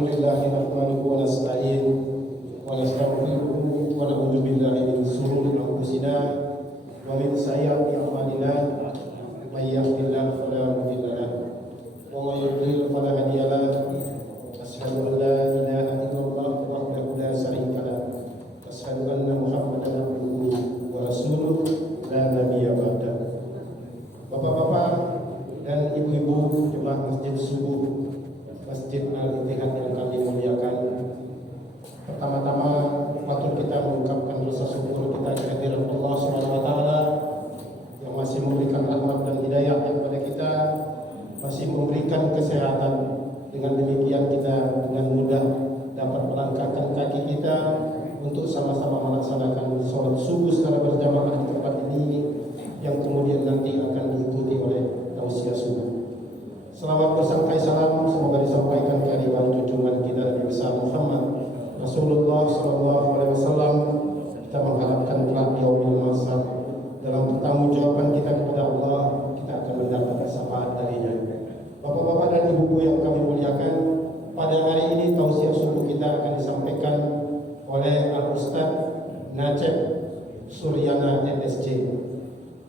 Alhamdulillah nahmaduhu wa nasta'inuhu wa nastaghfiruhu wa na'udzu billahi min shururi anfusina wa min sayyiati a'malina may yahdihillahu fala mudilla lahu wa may yudlil fala hadiya lahu. Asyhadu an la ilaha illallah wahdahu la syarika lahu wa asyhadu anna Muhammadan abduhu wa rasuluh la nabiyya ba'dahu. Bapak-bapak dan ibu-ibu jemaah Masjid Subuh Masjid Al-Ittihad yang kami muliakan, pertama-tama patut kita mengungkapkan rasa syukur kita kehadiran Allah Subhanahu wa taala yang masih memberikan rahmat dan hidayah kepada kita, masih memberikan kesehatan. Dengan demikian kita dengan mudah dapat melangkahkan kaki kita untuk sama-sama melaksanakan sholat subuh secara berjamaah di tempat ini yang kemudian nanti akan diikuti oleh tausiah subuh. Selawat bersangkai salam semoga disampaikan ke hadirat junjungan kita Nabi besar Muhammad Rasulullah sallallahu alaihi wasallam. Kita mengharapkan kelak yaumil mahsyar dalam pertanggungjawaban kita kepada Allah, kita akan mendapat syafaat darinya. Bapak-bapak dan ibu-ibu yang kami muliakan, pada hari ini tausiah subuh kita akan disampaikan oleh Al-Ustaz Najib Suryana MSc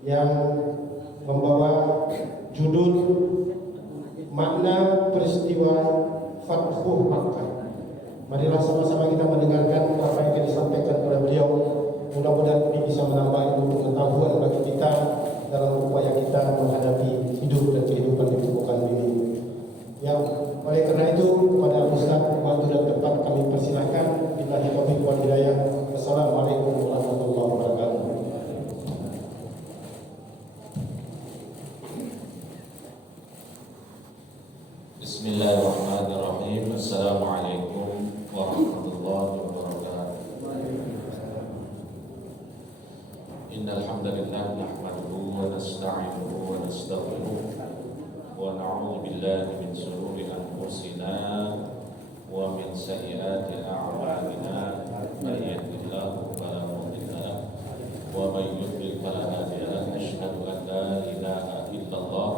yang membawa judul makna peristiwa Fathu Makkah. Marilah sama-sama kita mendengarkan apa yang akan disampaikan oleh beliau. Mudah-mudahan ini bisa menambah ilmu pengetahuan bagi kita dalam upaya kita menghadapi hidup dan kehidupan di permukaan bumi. Ya, oleh karena itu kepada Ustaz waktu dan tempat kami persilahkan. Billahi taufiq wal hidayah. Wassalamualaikum warahmatullahi wabarakatuh. Bismillahirrahmanirrahim. Assalamualaikum warahmatullahi wabarakatuh. Innal hamdalillah nahmaduhu wa nasta'inuhu wa nastaghfiruh wa na'udzu billahi min shururi anfusina wa min sayyiati a'malina. May yahdihillahu fala mudilla lahu wa may yudlil fala hadiya lahu. Asyhadu an la ilaha illallah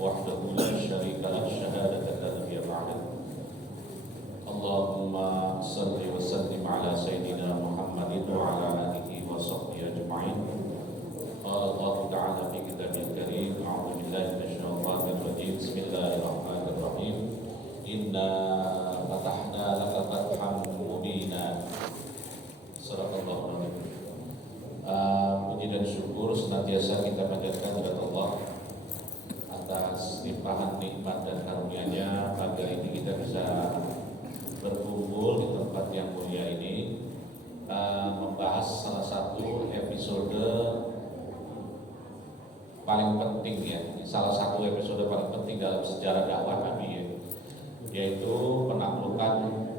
wahdahu la syarika lahu syahadatan la nabiyya ba'dahu. Allahumma shalli wa sallim ala sayyidina Muhammadin wa ala alihi wa sahbihi ajma'in. Qala Allah ta'ala fi kitabil karim, a'udzu billahi minasyaitonir rajim. Bismillahirrahmanirrahim. Inna fatahna laka fathan mubina. Sadaqallahu alazim. Puji dan syukur senantiasa kita panjatkan kepada Allah atas limpahan nikmat dan karunia-Nya agar ini kita bisa berkumpul di tempat yang mulia ini, membahas salah satu episode paling penting ya, salah satu episode paling penting dalam sejarah dakwah Nabi ya, yaitu penaklukan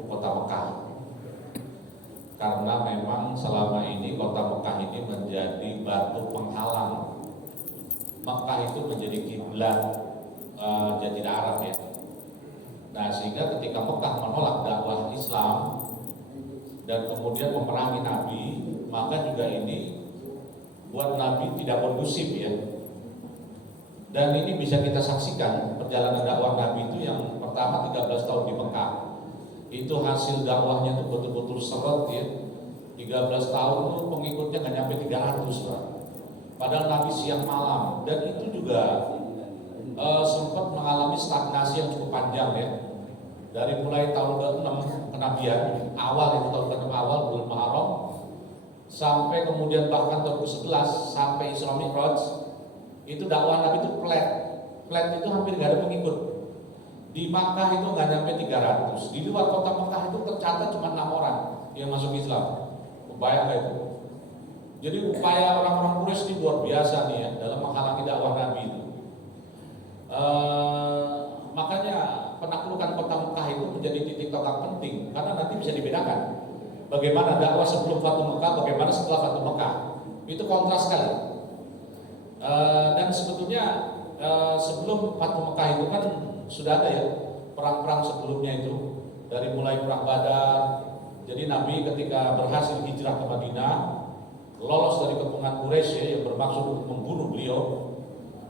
kota Mekah. Karena memang selama ini kota Mekah ini menjadi batu penghalang. Mekah itu menjadi kiblat Jazirah Arab ya. Nah, sehingga ketika Mekah menolak dakwah Islam dan kemudian memerangi Nabi, maka juga ini buat Nabi tidak kondusif ya. Dan ini bisa kita saksikan perjalanan dakwah Nabi itu yang pertama 13 tahun di Mekah. Itu hasil dakwahnya itu betul-betul seret ya. 13 tahun itu pengikutnya nggak nyampe 300 lah. Padahal Nabi siang malam, dan itu juga sempat mengalami stagnasi yang cukup panjang ya. Dari mulai tahun ke-6 kenabian awal, itu tahun ke-6 awal bulan Muharram, sampai kemudian bahkan tahun ke-11 sampai Isra Mi'raj, itu dakwah Nabi itu flat itu hampir nggak ada pengikut. Di Makkah itu nggak nyampe 300, di luar kota Makkah itu tercatat cuma 6 orang yang masuk Islam. Bayangkan itu. Jadi upaya orang-orang Quraisy ini luar biasa nih ya dalam menghalangi dakwah Nabi itu. Makanya penaklukan kota Mekah itu menjadi titik tolak penting karena nanti bisa dibedakan bagaimana dakwah sebelum Fathu Mekah, bagaimana setelah Fathu Mekah. Itu kontras sekali. Dan sebetulnya sebelum Fathu Mekah itu kan sudah ada ya perang-perang sebelumnya itu, dari mulai perang Badar. Jadi Nabi ketika berhasil hijrah ke Madinah, lolos dari kepungan Quraisy ya, yang bermaksud untuk membunuh beliau.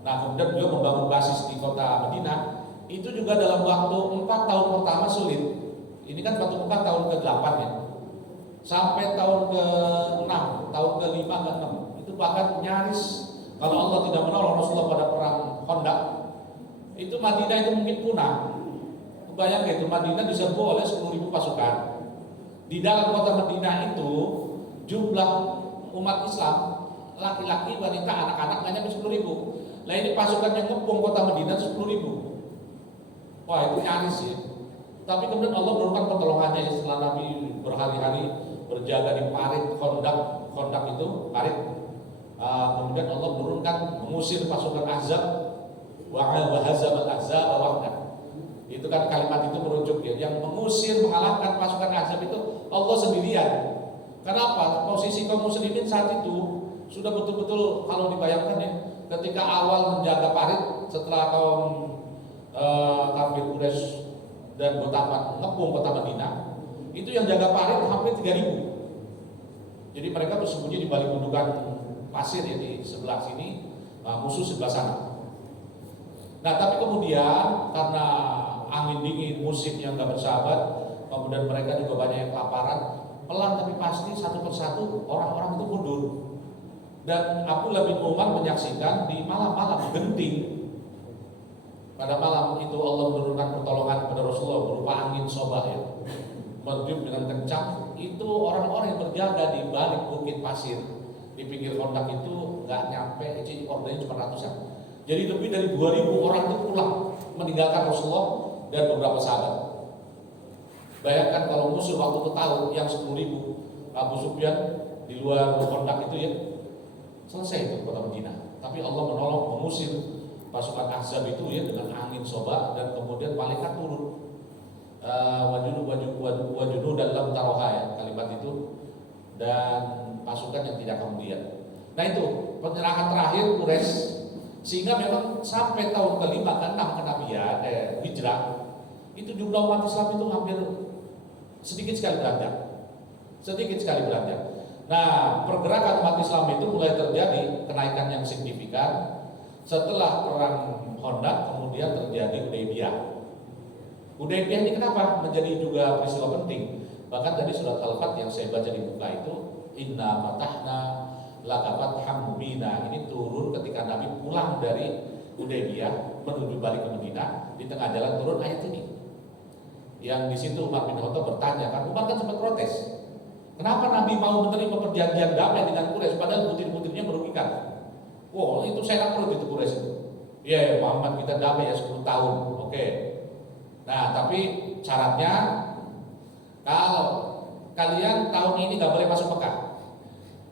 Nah, kemudian beliau membangun basis di kota Madinah. Itu juga dalam waktu 4 tahun pertama sulit. Ini kan Fatu Mekah tahun ke-8 ya. Sampai tahun ke-6, tahun ke-5 ke-6 itu bahkan nyaris kalau Allah tidak menolong Rasulullah pada perang Khandaq, itu Madinah itu mungkin punah. Bayangkan itu Madinah diserbu oleh 10.000 pasukan. Di dalam kota Madinah itu jumlah umat Islam, laki-laki, wanita, anak-anak hanya 10.000. Nah ini pasukan yang ngepung kota Madinah 10.000. Wah itu nyaris ya. Tapi kemudian Allah menurunkan pertolongannya ya, setelah Nabi berhari-hari berjaga di parit Khandaq itu parit. Kemudian Allah menurunkan mengusir pasukan Ahzab wa hazamal ahzab wahda. Itu kan kalimat itu merujuk ya, yang mengusir mengalahkan pasukan Ahzab itu Allah sendirian. Kenapa? Posisi kaum muslimin saat itu sudah betul-betul kalau dibayangkan ya, ketika awal menjaga parit setelah kaum kafir Quraisy dan Botapan ngepung kota Madinah, itu yang jaga parit hampir 3.000. Jadi mereka bersembunyi di balik gundukan pasir ya, di sebelah sini, musuh sebelah sana. Nah tapi kemudian karena angin dingin, musim yang nggak bersahabat, kemudian mereka juga banyak yang kelaparan, pelan tapi pasti satu persatu orang-orang itu mundur. Dan Abdullah bin Umar menyaksikan di malam-malam genting. Pada malam itu Allah menurunkan pertolongan kepada Rasulullah berupa angin sobah ya, bertiup dengan kencang. Itu orang-orang yang berjaga di balik bukit pasir di pinggir Khandaq itu nggak nyampe, ordernya cuma ratusan. Jadi lebih dari 2.000 orang itu pulang meninggalkan Rasulullah dan beberapa sahabat. Bayangkan kalau musuh waktu itu tahu yang 10.000, Abu Sufyan di luar Khandaq itu ya, selesai itu kota Madinah. Tapi Allah menolong mengusir pasukan Ahzab itu ya dengan angin sobah, dan kemudian malaikat turun. Wajudu dalam taroha ya kalimat itu, dan pasukan yang tidak kamu lihat. Nah itu penyerangan terakhir Quraisy, sehingga memang sampai tahun ke-5 ke-6 kenabian hijrah itu jumlah umat Islam itu hampir sedikit sekali beranjak. Nah pergerakan umat Islam itu mulai terjadi kenaikan yang signifikan setelah perang Khandaq, kemudian terjadi Hudaybiyah. Hudaybiyah ini kenapa menjadi juga peristiwa penting? Bahkan tadi surat Al-Fath yang saya baca di muka itu, Inna fatahna laka fatham mubina, ini turun ketika Nabi pulang dari Hudaybiyah menuju balik ke Madinah. Di tengah jalan turun ayat ini. Yang di situ Umar bin Khattab bertanya, kan Umar kan sempat protes. Kenapa Nabi mau menerima perjanjian damai dengan Quraisy padahal butir-butirnya merugikan? Wah, itu saya perut itu Quraisy itu. Iya, Muhammad kita damai ya 10 tahun. Oke. Nah, tapi syaratnya kalau kalian tahun ini nggak boleh masuk Mekah.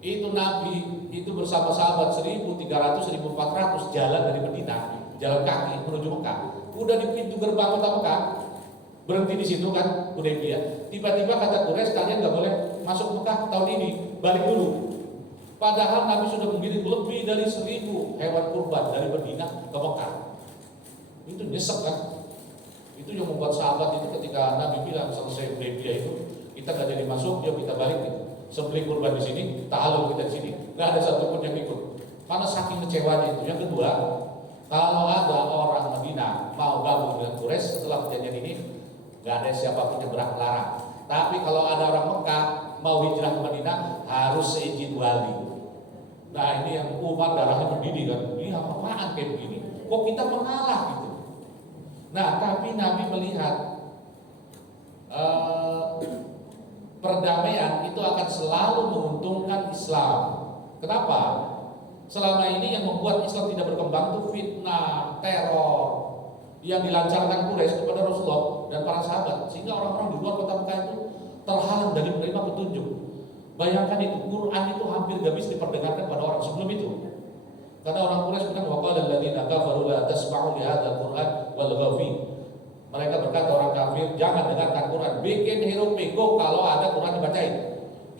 Itu Nabi itu bersama sahabat 1.300-1.400 jalan dari Madinah, jalan kaki menuju Mekah. Udah di pintu gerbang kota Mekah, berhenti di situ kan, Hudaybiyah. Tiba-tiba kata Quraisy, kalian nggak boleh masuk Mekah tahun ini, balik dulu. Padahal Nabi sudah mengirim lebih dari 1.000 hewan kurban dari Madinah ke Mekah. Itu nyesek kan? Itu yang membuat sahabat itu ketika Nabi bilang selesai Hudaybiyah itu, kita nggak jadi masuk, yuk kita balik nih. Sembelih kurban di sini, tahalul kita di sini. Nggak ada satupun yang ikut. Karena saking kecewanya itu. Yang kedua, kalau ada orang Madinah mau gabung dengan Quraisy setelah kejadian ini, nggak ada siapapun yang berhak melarang. Tapi kalau ada orang Mekah mau hijrah ke Madinah, harus seizin wali. Nah ini yang Umar darahnya mendidih kan, ini apaan kayak begini? Kok kita mengalah gitu? Nah tapi Nabi melihat perdamaian itu akan selalu menguntungkan Islam. Kenapa? Selama ini yang membuat Islam tidak berkembang itu fitnah, teror yang dilancarkan Quraisy kepada Rasulullah dan para sahabat, sehingga orang-orang di luar kota Mekah itu terhalang dari menerima petunjuk. Bayangkan itu, Quran itu hampir gak bisa diperdengarkan pada orang sebelum itu. Karena orang Quraisy bilang waqala alladziina kafaru la tasma'u li hadzal Qur'an walghaw fi. Mereka berkata orang kafir, jangan dengarkan Quran, bikin hiruk pikuk kalau ada Quran dibacain.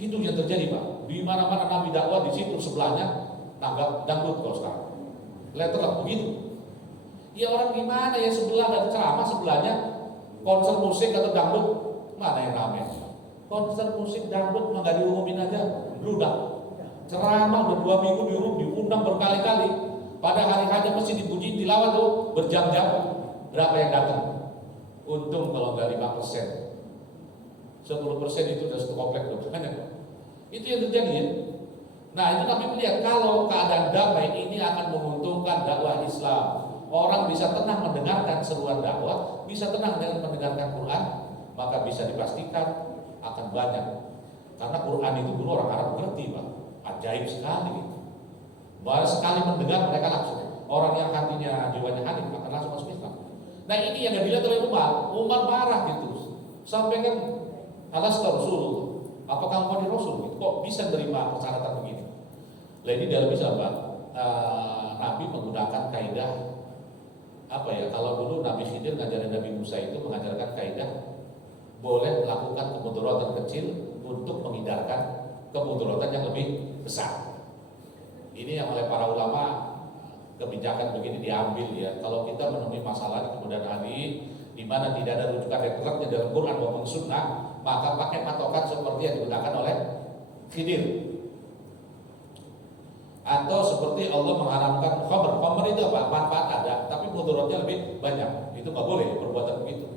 Itu yang terjadi Pak. Di mana-mana Nabi dakwah, di situ sebelahnya tanggap dangdut kalau sekarang. Letterlah begitu. Ya orang gimana ya, sebelah ada ceramah, sebelahnya konser musik atau dangdut, mana yang ramai? Konser musik dangdut nggak diumumin aja, bludak. Ceramah udah 2 minggu diundang berkali-kali. Pada hari hanya mesti dipuji tilawah tuh berjam-jam. Berapa yang datang? Untung kalau nggak 5%. 10% itu sudah satu komplek banyak. Itu yang terjadi ya. Nah itu Nabi melihat kalau keadaan damai ini akan menguntungkan dakwah Islam. Orang bisa tenang mendengarkan seruan dakwah, bisa tenang dengan mendengarkan Quran, maka bisa dipastikan akan banyak. Karena Quran itu dulu orang Arab mengerti, Pak. Ajaib sekali. Baru sekali mendengar mereka langsung. Orang yang hatinya jiwanya hadir akan langsung masuk Islam. Nah ini yang dilihat oleh Umar. Umar marah gitu. Sampai kan Alastar Rasulullah. Apakah engkau di Rasul? Kok bisa menerima persyaratan begini? Nah ini dalam Islam, Pak, Nabi menggunakan kaidah apa ya? Kalau dulu Nabi Khidir ngajarin Nabi Musa itu mengajarkan kaidah boleh melakukan kemudaratan kecil untuk menghindarkan kemudaratan yang lebih besar. Ini yang oleh para ulama kebijakan begini diambil ya. Kalau kita menemui masalah di kemudian hari di mana tidak ada rujukan yang telaknya dalam Quran maupun Sunnah, maka pakai patokan seperti yang digunakan oleh Khidir. Atau seperti Allah mengharamkan khamr. Khamr itu apa? Manfaat ada, tapi mudaratnya lebih banyak. Itu nggak boleh perbuatan begitu.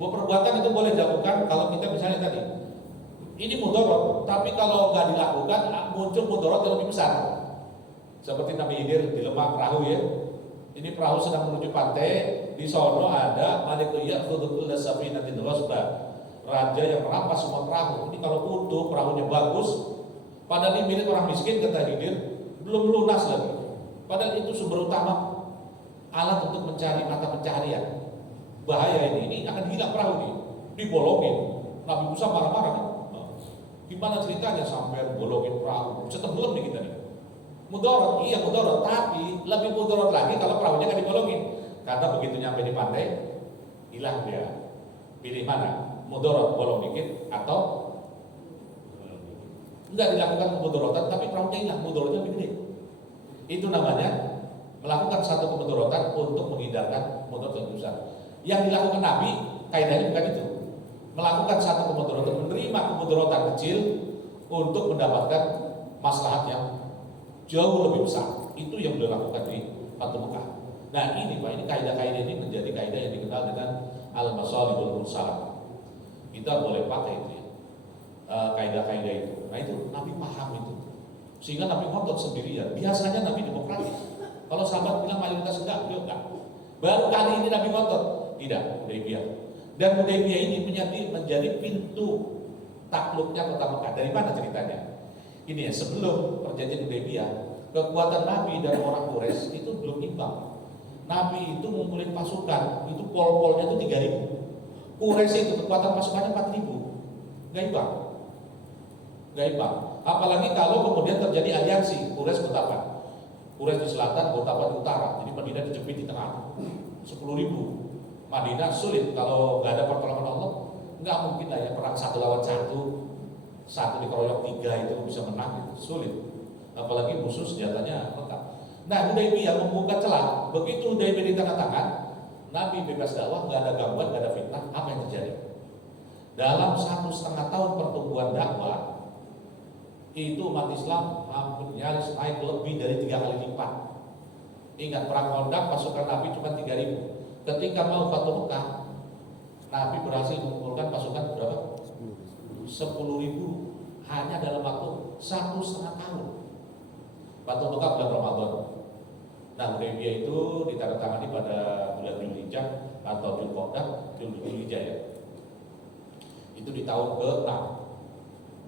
Perbuatan itu boleh dilakukan kalau kita misalnya tadi ini mudarat, tapi kalau nggak dilakukan muncul mudarat yang lebih besar. Seperti Nabi Khidir di lemah perahu ya. Ini perahu sedang menuju pantai, di sono ada Malikul Ya'khudhu kulla safinatin ghasba. Raja yang merampas semua perahu. Ini kalau utuh perahunya bagus, padahal ini milik orang miskin kata Khidir, belum lunas lagi. Padahal itu sumber utama alat untuk mencari mata pencaharian. Bahaya ini akan hilang perahu ini, dibolongin. Nabi Musa marah-marah nih. Gimana ceritanya sampai bolongin perahu? Bisa tenggelam nih kita nih. Mudarat, iya mudarat, tapi lebih mudarat lagi kalau perahunya nggak dibolongin. Karena begitu nyampe di pantai, hilang dia. Pilih mana? Mudarat bolong dikit atau enggak dilakukan kemudaratan tapi perahunya hilang, mudaratnya lebih gede. Itu namanya melakukan satu kemudaratan untuk menghindarkan mudarat yang besar. Yang dilakukan Nabi kaidahnya bukan itu. Melakukan satu kemudaratan, menerima kemudaratan kecil untuk mendapatkan maslahat yang jauh lebih besar. Itu yang beliau lakukan di Fatu Mekah. Nah ini Pak, ini kaidah-kaidah ini menjadi kaidah yang dikenal dengan al-masalihul mursalah. Kita boleh pakai itu ya. Kaidah-kaidah itu. Nah itu Nabi paham itu. Sehingga Nabi ngotot sendirian. Biasanya Nabi demokratis. Kalau sahabat bilang mayoritas enggak, beliau enggak. Baru kali ini Nabi ngotot. Tidak, Hudaybiyah. Dan Hudaybiyah ini menjadi pintu takluknya kota Mekah. Dari mana ceritanya? Ini ya, sebelum perjanjian Hudaybiyah, kekuatan Nabi dan orang Quraisy itu belum imbang. Nabi itu ngumpulin pasukan, itu pol-polnya itu 3.000. Quraisy itu kekuatan pasukannya 4.000. Gak imbang. Gak imbang. Apalagi kalau kemudian terjadi aliansi Quraisy Gotafan. Quraisy di selatan, Gotafan di utara. Jadi Madinah dijepit di tengah. 10.000. Madinah sulit kalau nggak ada pertolongan Allah. Nggak mungkin lah ya perang 1 lawan 1. Satu dikeroyok 3 itu bisa menang, itu sulit. Apalagi musuh senjatanya lengkap. Nah Hudaybiyah membuka celah. Begitu Hudaybiyah ditandatangan, Nabi bebas dakwah, nggak ada gangguan, nggak ada fitnah. Apa yang terjadi? Dalam 1,5 tahun pertumbuhan dakwah, itu umat Islam hampir nyaris naik lebih dari 3 kali lipat. Ingat perang Khandaq pasukan Nabi cuma 3.000. Ketika mau Fatu Mekah, Nabi berhasil mengumpulkan pasukan berapa? 10.000 hanya dalam waktu 1,5 tahun. Fatu Mekah bulan Ramadan. Nah Hudaybiyah itu ditandatangani pada bulan Dzulhijjah atau Dzulhijjah ya. Itu di tahun ke-6.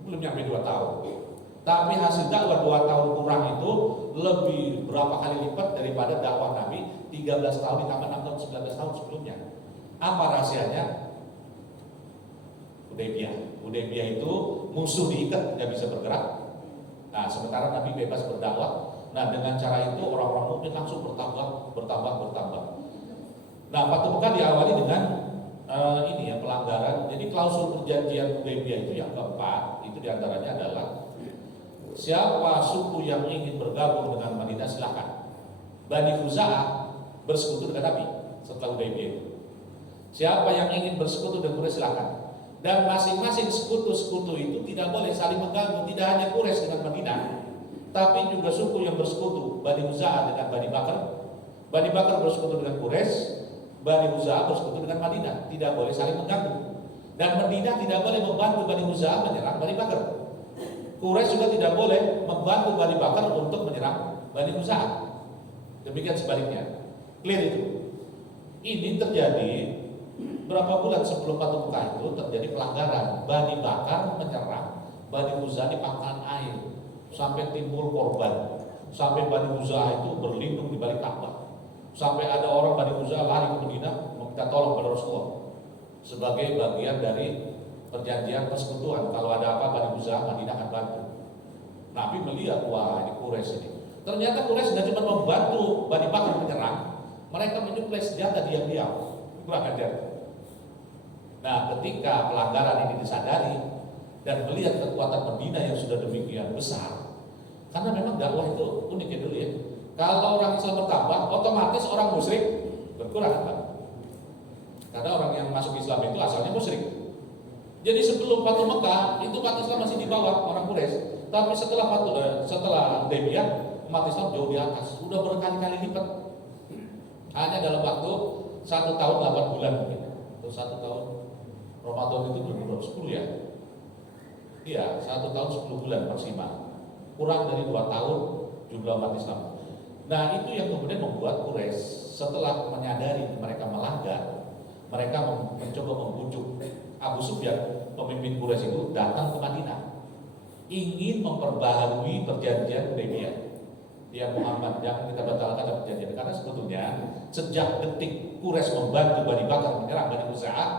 Belum nyampe 2 tahun. Tapi hasil dakwah 2 tahun kurang itu lebih berapa kali lipat daripada dakwah Nabi 13 tahun ditambah 6 tahun 19 tahun sebelumnya. Apa rahasianya? Hudaybiyah itu musuh diikat, tidak bisa bergerak. Nah, sementara Nabi bebas berdakwah. Nah, dengan cara itu orang-orang mukmin langsung bertambah. Nah, Fatu Mekah diawali dengan ini ya pelanggaran. Jadi klausul perjanjian Hudaybiyah itu yang keempat, itu diantaranya adalah siapa suku yang ingin bergabung dengan Madinah silakan. Bani Khuza'ah bersekutu dengan Nabi setelah Hudaybiyah itu. Siapa yang ingin bersekutu dengan Quraisy silakan. Dan masing-masing sekutu-sekutu itu tidak boleh saling mengganggu. Tidak hanya Quraisy dengan Madinah, tapi juga suku yang bersekutu. Bani Khuza'ah dengan Bani Bakar. Bani Bakar bersekutu dengan Quraisy, Bani Khuza'ah bersekutu dengan Madinah. Tidak boleh saling mengganggu. Dan Madinah tidak boleh membantu Bani Huza'ah menyerang Bani Bakar. Quraisy juga tidak boleh membantu Bani Bakar untuk menyerang Bani Huza'ah. Demikian sebaliknya. Clear itu. Ini terjadi berapa bulan sebelum Fatu Mekah itu terjadi pelanggaran. Bani Bakar menyerang Bani Huza'ah di pangkalan air sampai timbul korban. Sampai Bani Huza'ah itu berlindung di balik Ka'bah. Sampai ada orang Bani Huza'ah lari ke Madinah meminta tolong pada Rasulullah sebagai bagian dari perjanjian persekutuan. Kalau ada apa Bani Huza'ah Madinah akan bantu. Nabi melihat, wah ini Quraisy ini. Ternyata Quraisy tidak cuma membantu Bani Bakar menyerang, mereka menyuplai senjata diam-diam. Kurang ajar. Nah, ketika pelanggaran ini disadari dan melihat kekuatan Madinah yang sudah demikian besar, karena memang dakwah itu unik ya dulu ya. Kalau orang Islam bertambah, otomatis orang musyrik berkurang kan? Karena orang yang masuk Islam itu asalnya musyrik. Jadi sebelum Fatu Mekah itu umat Islam masih di bawah orang Quraisy. Tapi setelah Hudaybiyah umat Islam jauh di atas, sudah berkali-kali lipat. Hanya dalam waktu 1 tahun 8 bulan mungkin. Atau 1 tahun Ramadan itu berapa? 10 ya? Iya, 1 tahun 10 bulan maksimal. Kurang dari 2 tahun jumlah umat Islam. Nah itu yang kemudian membuat Quraisy setelah menyadari mereka melanggar, mereka mencoba membujuk Abu Sufyan, pemimpin Quraisy itu datang ke Madinah, ingin memperbaharui perjanjian Hudaybiyah. Ya Muhammad, jangan kita batalkan perjanjian, karena sebetulnya sejak detik Quraisy membantu Bani Bakar menyerang Bani Huza'ah,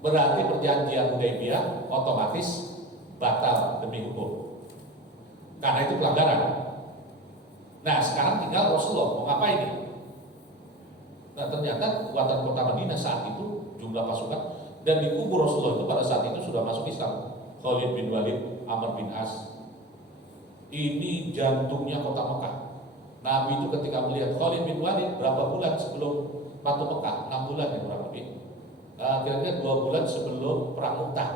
berarti perjanjian Hudaybiyah otomatis batal demi hukum, karena itu pelanggaran. Nah sekarang tinggal Rasulullah mau ngapain nih? Nah ternyata kekuatan kota Madinah saat itu jumlah pasukan, dan di kubu Rasulullah itu pada saat itu sudah masuk Islam. Khalid bin Walid, Amr bin As, ini jantungnya kota Mekah. Nabi itu ketika melihat Khalid bin Walid berapa bulan sebelum Fatu Mekah, 6 bulan ya kurang lebih, kira-kira 2 bulan sebelum perang Mu'tah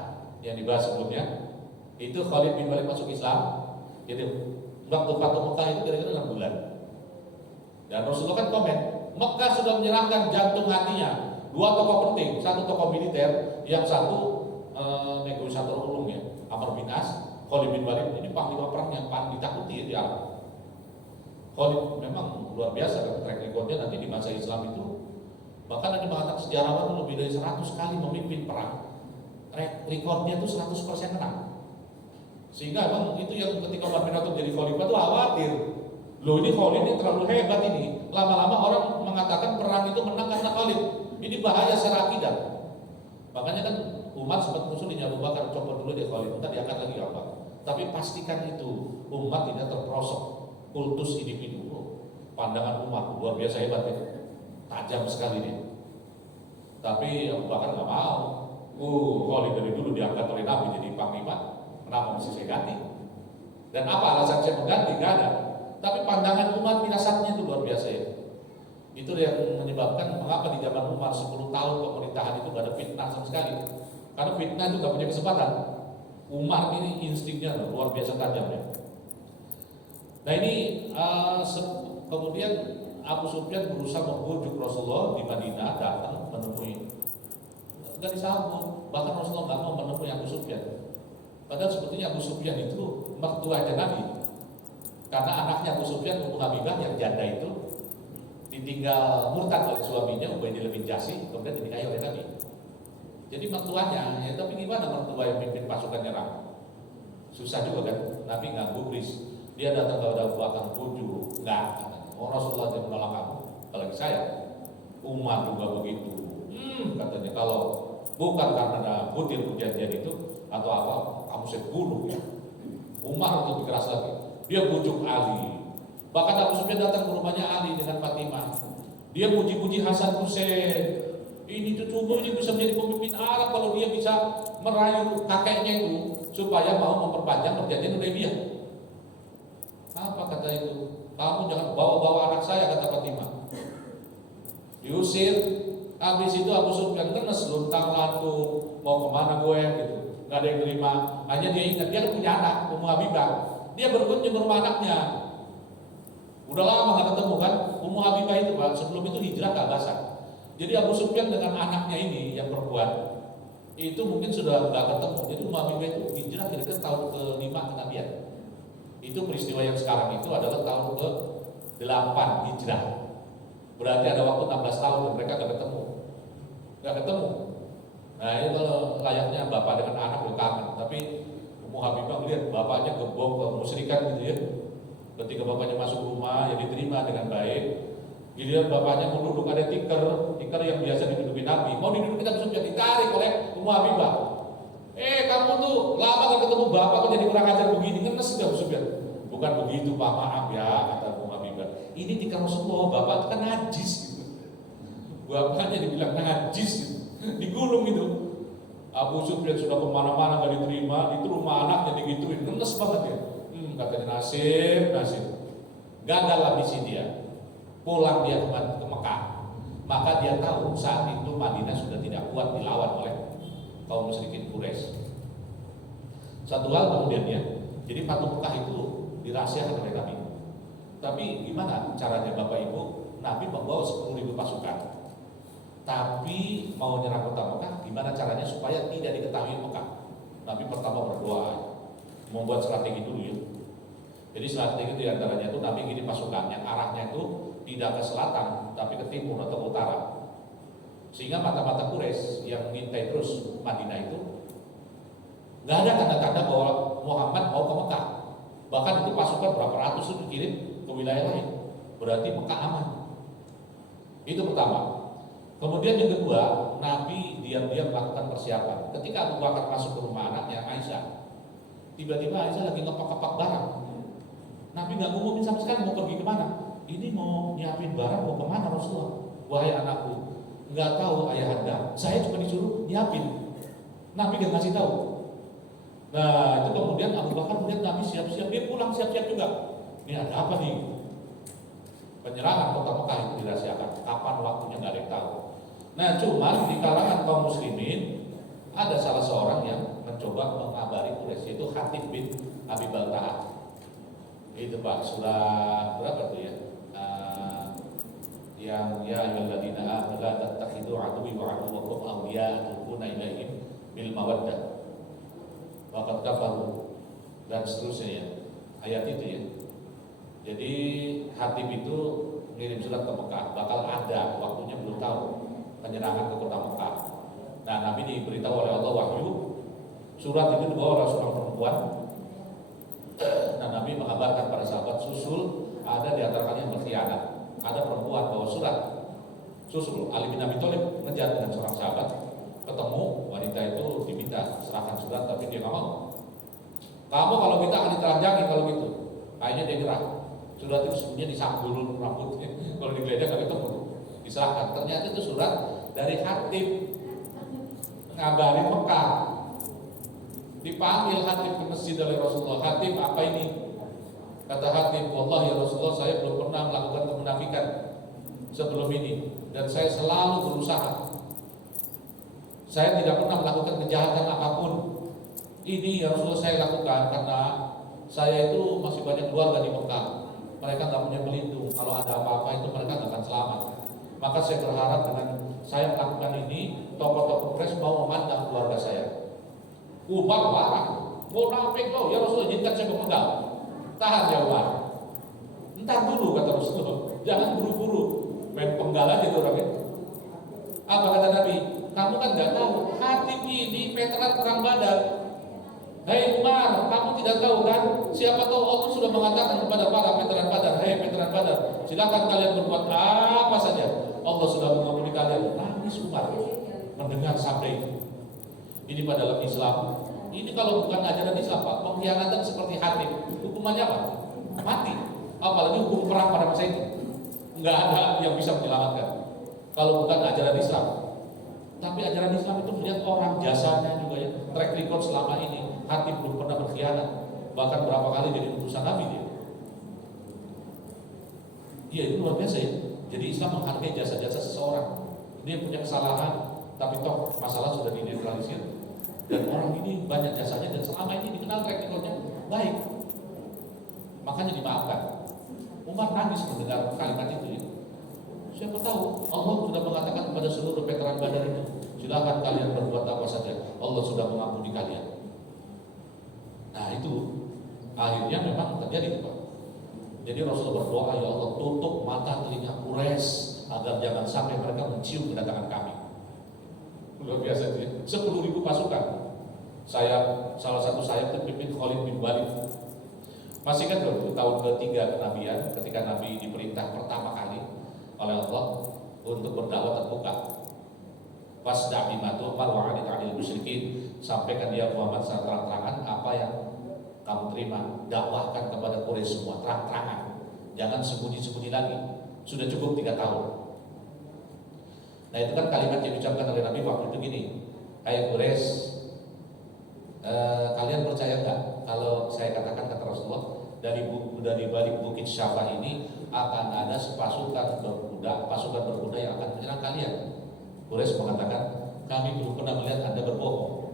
yang dibahas sebelumnya, itu Khalid bin Walid masuk Islam. Jadi waktu Fatu Mekah itu kira-kira 6 bulan. Dan Rasulullah kan komen, Mekah sudah menyerahkan jantung hatinya 2 tokoh penting, 1 tokoh militer, yang 1 negosiator ulung ya, Amr bin As, Khalid bin Walid. Ini panglima perang yang paling ditakuti ya di Arab. Khalid memang luar biasa kan track recordnya nanti di masa Islam itu. Bahkan ada mengatakan sejarawan itu lebih dari 100 kali memimpin perang. Track recordnya itu 100% menang. Sehingga emang itu yang ketika Umar bin Khattab jadi khalifah itu khawatir. Loh ini Khalid ini terlalu hebat ini. Lama-lama orang mengatakan perang itu menang karena Khalid. Ini bahaya secara akidah. Makanya kan Umar sempat musuhin Abu Bakar, coba dulu deh Khalid, kita diangkat lagi apa. Tapi pastikan itu umat tidak terperosok kultus individu. Pandangan umat luar biasa hebat ya, tajam sekali nih. Tapi Abu Bakar nggak mau. Khalid dari dulu diangkat oleh Nabi jadi panglima, kenapa mesti saya ganti? Dan apa alasan saya mengganti? Gak ada. Tapi pandangan umat firasatnya itu luar biasa ya. Itu yang menyebabkan mengapa di zaman Umar 10 tahun pemerintahan itu gak ada fitnah sama sekali. Karena fitnah itu gak punya kesempatan. Umar ini instingnya luar biasa tajam ya. Nah ini kemudian Abu Sufyan berusaha membujuk Rasulullah di Madinah datang menemui. Gak disambut. Bahkan Rasulullah gak mau menemui Abu Sufyan. Padahal sebetulnya Abu Sufyan itu mertuanya Nabi. Karena anaknya Abu Sufyan, Ummu Habibah yang janda itu ditinggal murtad oleh suaminya Ubaidillah bin Jasi, kemudian dinikahi oleh Nabi. Jadi mertuanya, ya tapi gimana mertua yang pimpin pasukan nyerang? Susah juga kan, Nabi nggak gubris. Dia datang ke Abu Bakar bujuk, nggak. Oh Rasulullah yang menolak kamu, apalagi saya. Umar juga begitu. Katanya kalau bukan karena ada butir perjanjian itu atau apa, kamu saya bunuh ya. Umar lebih keras lagi. Dia bujuk Ali. Bahkan Abu Sufyan datang ke rumahnya Ali dengan Fatimah. Dia puji-puji Hasan Hussein. Ini cucumu ini bisa menjadi pemimpin Arab kalau dia bisa merayu kakeknya itu supaya mau memperpanjang perjanjian Hudaybiyah. Apa kata itu? Kamu jangan bawa-bawa anak saya, kata Fatimah. Diusir. Habis itu Abu Sufyan ngenes luntang lantung, mau kemana gue gitu. Gak ada yang terima. Hanya dia ingat dia punya anak, Ummu Habibah. Dia berkunjung ke rumah anaknya. Udah lama gak ketemu kan, Ummu Habibah itu Pak, sebelum itu hijrah ke Abasa. Jadi Abu Sufyan dengan anaknya ini yang perempuan itu mungkin sudah nggak ketemu. Jadi Ummu Habibah itu hijrah kira-kira tahun ke-5 kenabian. Itu peristiwa yang sekarang itu adalah tahun ke-8 hijrah. Berarti ada waktu 16 tahun dan mereka nggak ketemu. Nah ini kalau layaknya bapak dengan anak udah kangen, tapi Ummu Habibah melihat bapaknya gebok ke musyrikan gitu ya. Ketika bapaknya masuk rumah ya diterima dengan baik. Giliran bapaknya mau duduk, ada tikar yang biasa didudukin Nabi, mau didudukin Nabi Sufyan, ditarik oleh Ummu Habibah. Kamu tuh lama gak ketemu bapak kok jadi kurang ajar begini, ngenes gak Abu Sufyan? Bukan begitu Pak, maaf ya, kata Ummu Habibah. Ini tikar Rasulullah, bapak itu kan najis gitu. Bapaknya dibilang najis gitu, digulung gitu. Abu Sufyan sudah kemana-mana gak diterima, itu rumah anaknya digituin, ngenes banget ya. Katanya nasib. Gagal lah misi dia. Pulang dia ke Mekah, maka dia tahu saat itu Madinah sudah tidak kuat dilawan oleh kaum musyrikin Quraisy. Satu hal kemudian ya, jadi Fatu Mekah itu dirahasiakan oleh Nabi. Tapi gimana caranya Bapak Ibu? Nabi membawa 10.000 pasukan, tapi mau nyerang kota Mekah, gimana caranya supaya tidak diketahui Mekah? Nabi pertama berdoa, membuat strategi dulu ya. Jadi strategi itu diantaranya itu Nabi gini pasukan yang arahnya itu tidak ke selatan tapi ke timur atau ke utara, sehingga mata-mata Quraisy yang mengintai terus Madinah itu nggak ada tanda-tanda bahwa Muhammad mau ke Mekah. Bahkan itu pasukan berapa ratus itu dikirim ke wilayah lain, berarti Mekah aman. Itu pertama. Kemudian yang kedua, Nabi diam-diam melakukan persiapan. Ketika Abu Bakar masuk ke rumah anaknya Aisyah, tiba-tiba Aisyah lagi ngepak-ngepak barang. Nabi nggak ngumumin sama sekali mau pergi kemana. Ini mau nyiapin barang mau kemana Rasulullah? Wahai anakku, nggak tahu ayahanda. Saya cuma disuruh nyiapin. Nabi nggak ngasih tahu. Nah itu kemudian Abu Bakar melihat Nabi siap-siap, dia pulang siap-siap juga. Ini ada apa nih? Penyerangan kota Mekah itu dirahasiakan. Kapan waktunya nggak ada yang tahu. Nah cuman di kalangan kaum muslimin ada salah seorang yang mencoba mengabari Quraisy, yaitu Hatib bin Abi Balta'ah. Itu Pak, surah berapa tuh ya? Yang ya ayyuhalladzina amanu la tattakhidhu aduwwi wa aduwwakum awliya tulquna ilaihim bil mawaddah wa qad kafaru dan seterusnya ya. Ayat itu ya. Jadi Hatib itu ngirim surat ke Mekah, bakal ada waktunya belum tahu penyerangan ke kota Mekah. Nah, Nabi diberitahu oleh Allah wahyu, surat itu dibawa oleh seorang perempuan. Nah, Nabi mengabarkan para sahabat susul, ada di antara kalian yang berkhianat. Ada perempuan bawa surat, susul. Ali bin Abi Thalib ngejar dengan seorang sahabat, ketemu wanita itu diminta serahkan surat, tapi dia nggak mau. Kamu kalau kita akan ditelanjangin kalau gitu. Akhirnya dia gerah. Surat itu sebenarnya disambul rambutnya. Kalau digeledah nggak ketemu, diserahkan. Ternyata itu surat dari Hatib ngabarin Mekah. Dipanggil Hatib ke masjid oleh Rasulullah. Hatib, apa ini? Kata Hatib, wallah ya Rasulullah, saya belum pernah melakukan kemunafikan sebelum ini, dan saya selalu berusaha. Saya tidak pernah melakukan kejahatan apapun. Ini ya Rasulullah saya lakukan karena saya itu masih banyak keluarga di Mekah. Mereka nggak punya pelindung. Kalau ada apa-apa itu mereka nggak akan selamat. Maka saya berharap dengan saya melakukan ini, tokoh-tokoh Quraisy mau memandang keluarga saya. Umar marah, munafik loh, ya Rasulullah izinkan saya memenggal. Tahan ya Umar. Entar dulu kata Rasulullah, jangan buru-buru main penggal aja tuh orang itu. Apa kata Nabi? Kamu kan nggak tahu, Hatib ini veteran perang Badar. Hei Umar, kamu tidak tahu kan? Siapa tahu Allah sudah mengatakan kepada para veteran Badar, hei veteran Badar, silakan kalian berbuat apa saja. Allah sudah mengampuni kalian. Nangis Umar mendengar sabda itu. Ini pada dalam Islam. Ini kalau bukan ajaran Islam, Pak, pengkhianatan seperti Hatib, hukumannya apa? Mati. Apalagi hukum perang pada masa itu. Nggak ada yang bisa menyelamatkan. Kalau bukan ajaran Islam. Tapi ajaran Islam itu melihat orang jasanya juga ya. Track record selama ini, Hatib belum pernah berkhianat. Bahkan berapa kali jadi utusan Nabi dia. Iya itu luar biasa ya. Jadi Islam menghargai jasa-jasa seseorang. Dia punya kesalahan, tapi toh masalah sudah dinetralisir. Dan orang ini banyak jasanya dan selama ini dikenal track recordnya baik. Makanya dimaafkan. Umar nangis mendengar kalimat itu ya. Siapa tahu Allah sudah mengatakan kepada seluruh veteran Badar itu, Silakan kalian berbuat apa saja, Allah sudah mengampuni kalian. Nah itu akhirnya memang terjadi Pak. Jadi Rasulullah berdoa, ya Allah tutup mata telinga Quraisy agar jangan sampai mereka mencium kedatangan kami. Luar biasa itu ya. 10.000 pasukan. Salah satu sayap terpimpin Khalid bin Walid. Masih kan tahun ketiga kenabian, ketika Nabi diperintah pertama kali oleh Allah untuk berdakwah terbuka. Fasda' bima tu'mar wa 'anil 'anil musyrikin, sampaikan dia Muhammad secara terang-terangan apa yang kamu terima, dakwahkan kepada Quraisy semua terang-terangan, jangan sembunyi-sembunyi lagi. Sudah cukup 3 tahun. Nah itu kan kalimat yang diucapkan oleh Nabi waktu itu gini, hai Quraisy, kalian percaya nggak kalau saya katakan, kata Rasulullah, dari balik bukit Syafa ini akan ada pasukan berkuda yang akan menyerang kalian. Quraisy mengatakan, kami belum pernah melihat Anda berbohong.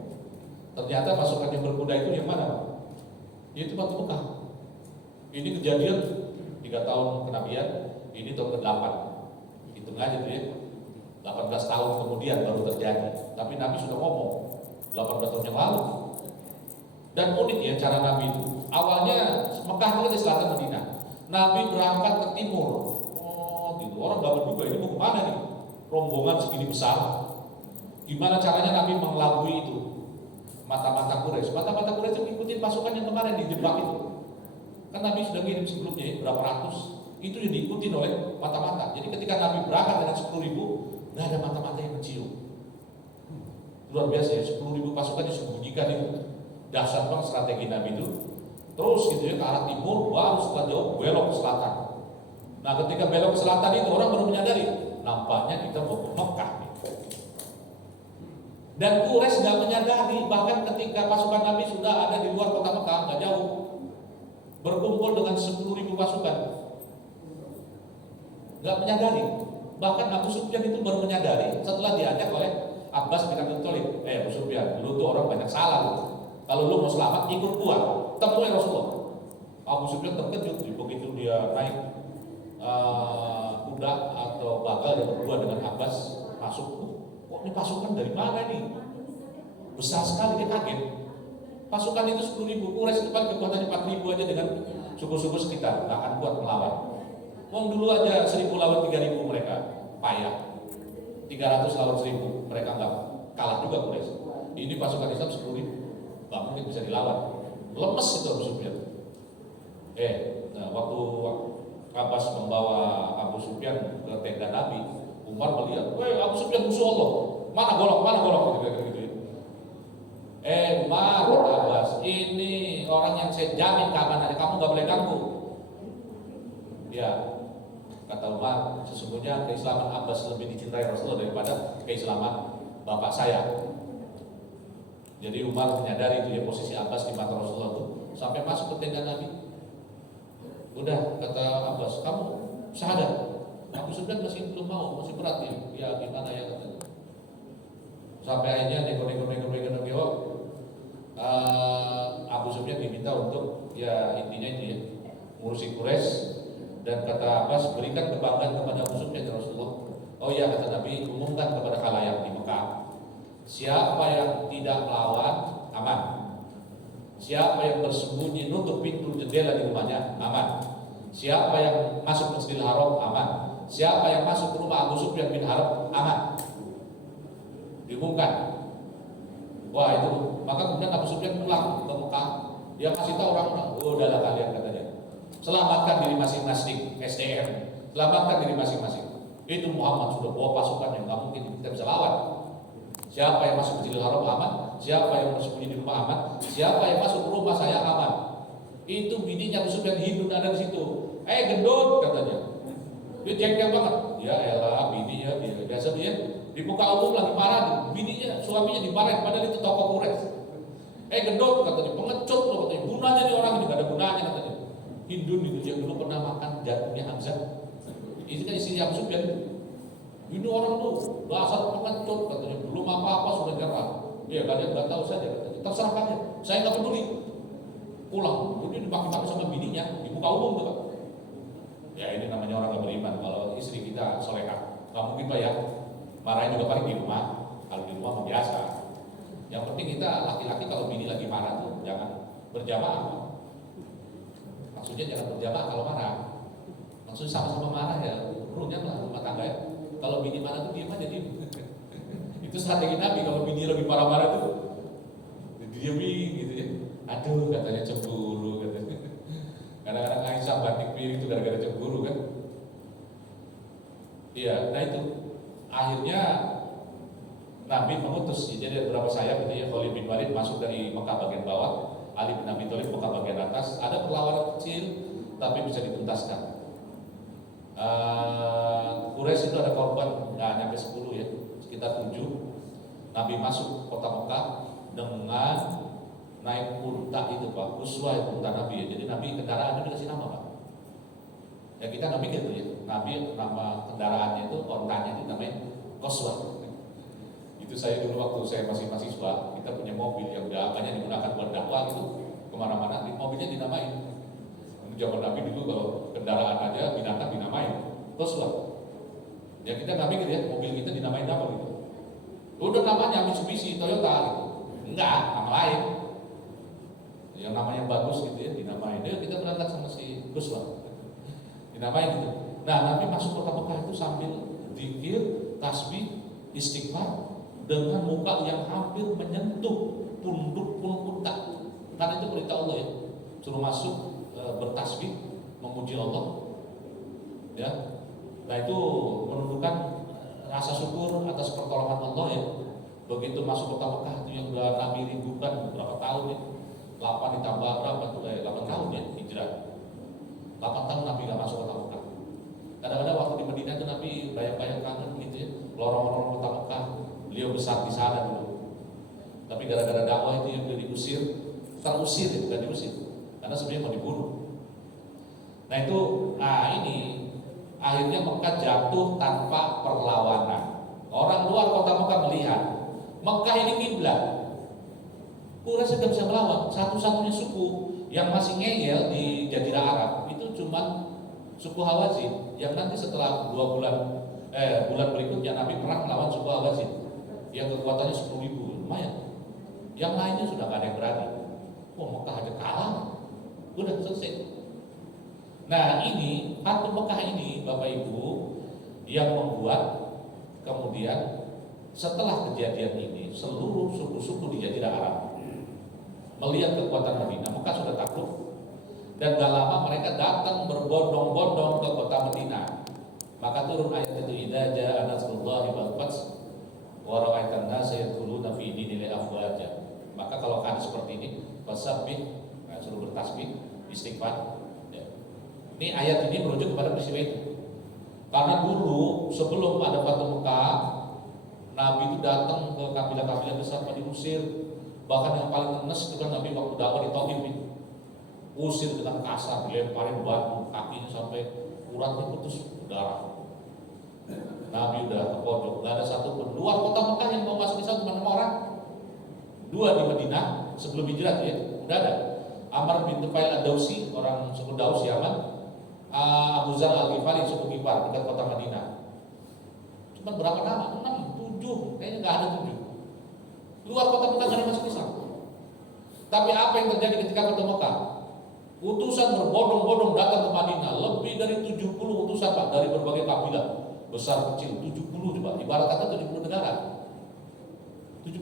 Ternyata pasukan yang berkuda itu yang mana? Itu Batu Mekah. Ini kejadian 3 tahun kenabian, ini tahun ke-8. Hitung aja tuh ya, 18 tahun kemudian baru terjadi. Tapi Nabi sudah ngomong 18 tahun yang lalu. Dan unik ya cara Nabi itu. Awalnya Mekah itu di selatan Madinah. Nabi berangkat ke timur. Oh gitu. Orang gak menduga ini mau kemana nih? Rombongan segini besar. Gimana caranya Nabi mengelabui itu? Mata-mata Quraisy. Mata-mata Quraisy itu ngikutin pasukan yang kemarin di Jebak itu. Kan Nabi sudah ngirim sebelumnya ya, berapa ratus. Itu yang diikutin oleh mata-mata. Jadi ketika Nabi berangkat dengan 10.000, gak ada mata-mata yang mencium. Luar biasa ya, 10.000 pasukan disembunyikan itu. Dahsyat banget strategi Nabi itu. Terus gitu ya ke arah timur, baru setelah jauh belok ke selatan. Nah ketika belok ke selatan itu orang baru menyadari, nampaknya kita mau ke Mekah nih. Dan Quraisy nggak menyadari, bahkan ketika pasukan Nabi sudah ada di luar kota Mekah, nggak jauh, berkumpul dengan 10.000 pasukan, nggak menyadari. Bahkan Abu Sufyan itu baru menyadari setelah diajak oleh Abbas bin Abdul Thalib. Abu Sufyan, lu tuh orang banyak salah lu. Kalau lu mau selamat, ikut gua, temui Rasulullah. Abu Sufyan terkejut begitu dia naik kuda atau bakal yang berdua dengan Abbas masuk. Kok ini pasukan dari mana nih? Besar sekali, dia kaget. Pasukan itu 10.000, Quraisy itu paling kekuatannya 4.000 aja dengan suku-suku sekitar, nggak akan kuat melawan. Wong dulu aja 1.000 lawan 3.000 mereka payah. 300 lawan 1.000 mereka nggak kalah juga Quraisy. Ini pasukan Islam 10.000. Gak mungkin bisa dilawan, lemes itu Abu Sufyan. Waktu Abbas membawa Abu Sufyan ke tenda Nabi, Umar melihat, Abu Sufyan musuh Allah, mana golok gitu. Umar, kata Abbas, ini orang yang saya jamin keamanannya, kamu gak boleh ganggu. Ya, kata Umar, sesungguhnya keislaman Abbas lebih dicintai Rasulullah daripada keislaman bapak saya. Jadi Umar menyadari itu ya posisi Abbas di mata Rasulullah itu sampai masuk ke tenda Nabi. Udah kata Abbas, kamu syahadat. Abu Sufyan masih belum mau, masih berat ya. Ya gimana ya katanya. Sampai akhirnya nego. Abu Sufyan diminta untuk ya intinya itu ya ngurusi Quraisy, dan kata Abbas, berikan kebanggaan kepada Abu Sufyan ya Rasulullah. Oh iya kata Nabi, umumkan kepada khalayak di Mekah. Siapa yang tidak melawan, aman. Siapa yang bersembunyi nutup pintu jendela di rumahnya, aman. Siapa yang masuk Masjidil Haram, aman. Siapa yang masuk ke rumah Abu Sufyan bin Harb, aman. Diumumkan. Wah itu, maka kemudian Abu Sufyan pulang ke Mekah. Dia kasih tahu orang-orang, udahlah kalian katanya, selamatkan diri masing-masing, SDM. Selamatkan diri masing-masing. Itu Muhammad sudah bawa pasukan yang nggak mungkin kita bisa lawan. Siapa yang masuk ke Masjidil Haram aman, siapa yang bersembunyi di rumah aman, siapa yang masuk ke rumah saya aman. Itu bininya Abu Sufyan Hindun ada di situ. Gendut katanya. Dia jengkel banget. Ya elah bininya dia biasa dia di muka umum lagi marah, bininya suaminya dimarahin padahal itu tokoh Quraisy. Gendut katanya, pengecut loh katanya. Gunanya nih orang ini gak ada gunanya katanya. Hindun itu dia dulu pernah makan jantungnya Hamzah. Ini kan istrinya Abu Sufyan. Ini orang tuh dasar pengecut katanya, belum apa-apa sudah nyerah. Ya kalian nggak tahu saja katanya. Terserah kalian, saya nggak peduli. Pulang, ini dimaki-maki sama bininya di muka umum tuh Pak. Ya ini namanya orang nggak beriman. Kalau istri kita solehah, nggak mungkin Pak ya. Marahin juga paling di rumah. Kalau di rumah biasa. Yang penting kita laki-laki kalau bini lagi marah tuh jangan berjamaah. Maksudnya jangan berjamaah kalau marah. Maksudnya sama-sama marah ya, runyam lah rumah tangga ya. Kalau bini marah tuh diam aja diem. Itu strategi Nabi. Kalau bini lebih marah-marah tuh diemin gitu ya. Aduh, katanya cemburu katanya. Kadang-kadang Aisyah batik piring itu gara-gara cemburu kan. Iya, nah itu akhirnya Nabi mengutus. Jadi ada beberapa sayap gitu ya. Khalid bin Walid masuk dari Mekah bagian bawah, Ali bin Abi Thalib Mekah bagian atas. Ada perlawanan kecil tapi bisa dituntaskan. Quraisy itu ada korban nggak nyampe 10 ya, sekitar 7. Nabi masuk kota Mekah dengan naik unta itu Pak, uswah itu unta Nabi ya. Jadi Nabi kendaraannya dikasih nama Pak. Ya kita nggak mikir tuh ya, Nabi nama kendaraannya itu ontanya itu namanya Qaswah. Itu saya dulu waktu saya masih mahasiswa, kita punya mobil yang udah banyak digunakan buat dakwah gitu, kemana-mana, mobilnya dinamain. Zaman Nabi dulu kalau kendaraan aja binatang dinamain Qaswah. Ya kita nggak mikir ya, mobil kita dinamain apa gitu. Udah namanya Mitsubishi, Toyota gitu. Enggak, nama lain. Yang namanya bagus gitu ya, dinamain. Ya kita berangkat sama si Qaswah. Dinamain gitu. Nah, Nabi masuk kota Mekah itu sambil zikir, tasbih, istighfar dengan muka yang hampir menyentuh punduk unta. Karena itu perintah Allah ya. Suruh masuk bertasbih, memuji Allah. Ya. Nah, itu menunjukkan rasa syukur atas pertolongan Allah ya. Begitu masuk kota Mekah itu yang udah Nabi rindukan berapa tahun ya? 8 ditambah berapa tuh? 8 tahun ya hijrah. 8 tahun Nabi gak masuk kota Mekah. Kadang-kadang waktu di Madinah itu Nabi bayang-bayang kangen gitu ya, lorong-lorong kota Mekah. Beliau besar di sana dulu. Tapi gara-gara dakwah itu yang beliau diusir, terusir ya, bukan diusir. Karena sebenarnya mau dibunuh. Nah itu, ini akhirnya Mekah jatuh tanpa perlawanan. Orang luar kota Mekah melihat Mekah ini kiblat. Quraisy tidak bisa melawan. Satu-satunya suku yang masih ngeyel di Jazirah Arab itu cuma suku Hawazin yang nanti setelah 2 bulan bulan berikutnya Nabi perang melawan suku Hawazin yang kekuatannya 10.000, lumayan. Yang lainnya sudah nggak ada yang berani. Wah, Mekah aja kalah, udah selesai. Nah ini Fatu Mekah ini Bapak Ibu yang membuat kemudian setelah kejadian ini seluruh suku-suku di Jazirah Arab melihat kekuatan Madinah. Mekah sudah takluk dan gak lama mereka datang berbondong-bondong ke kota Madinah. Maka turun ayat itu, idza jaa nasrullahi wal fath wa ra'aitan nasa yadkhuluna fi dinillahi afwaja. Maka kalau kan seperti ini, fasabbih, suruh bertasbih, istighfar. Ya. Ini ayat ini merujuk kepada peristiwa itu. Karena dulu sebelum ada Fatu Mekah, Nabi itu datang ke kabilah-kabilah besar pada diusir. Bahkan yang paling ngenes itu kan Nabi waktu dakwah di Taif itu. Usir dengan kasar, dilemparin batu, kakinya sampai uratnya putus darah. Nabi udah ke pojok, nggak ada satu pun. Luar kota Mekah yang mau masuk Islam cuma 6 orang. 2 di Madinah sebelum hijrah ya, udah ada. Amr bin Tufail ad-Dausi, orang suku Daus Yaman. Abu Zar al-Ghifari suku Ghifar dekat kota Madinah. Cuma berapa nama? 6, 7, kayaknya nggak ada 7. Luar kota Mekah nggak ada masuk Islam. Tapi apa yang terjadi ketika kota Mekah? Utusan berbondong-bondong datang ke Madinah. Lebih dari 70 utusan Pak dari berbagai kabilah besar kecil. 70 coba. Ibarat kata 70 negara. 70.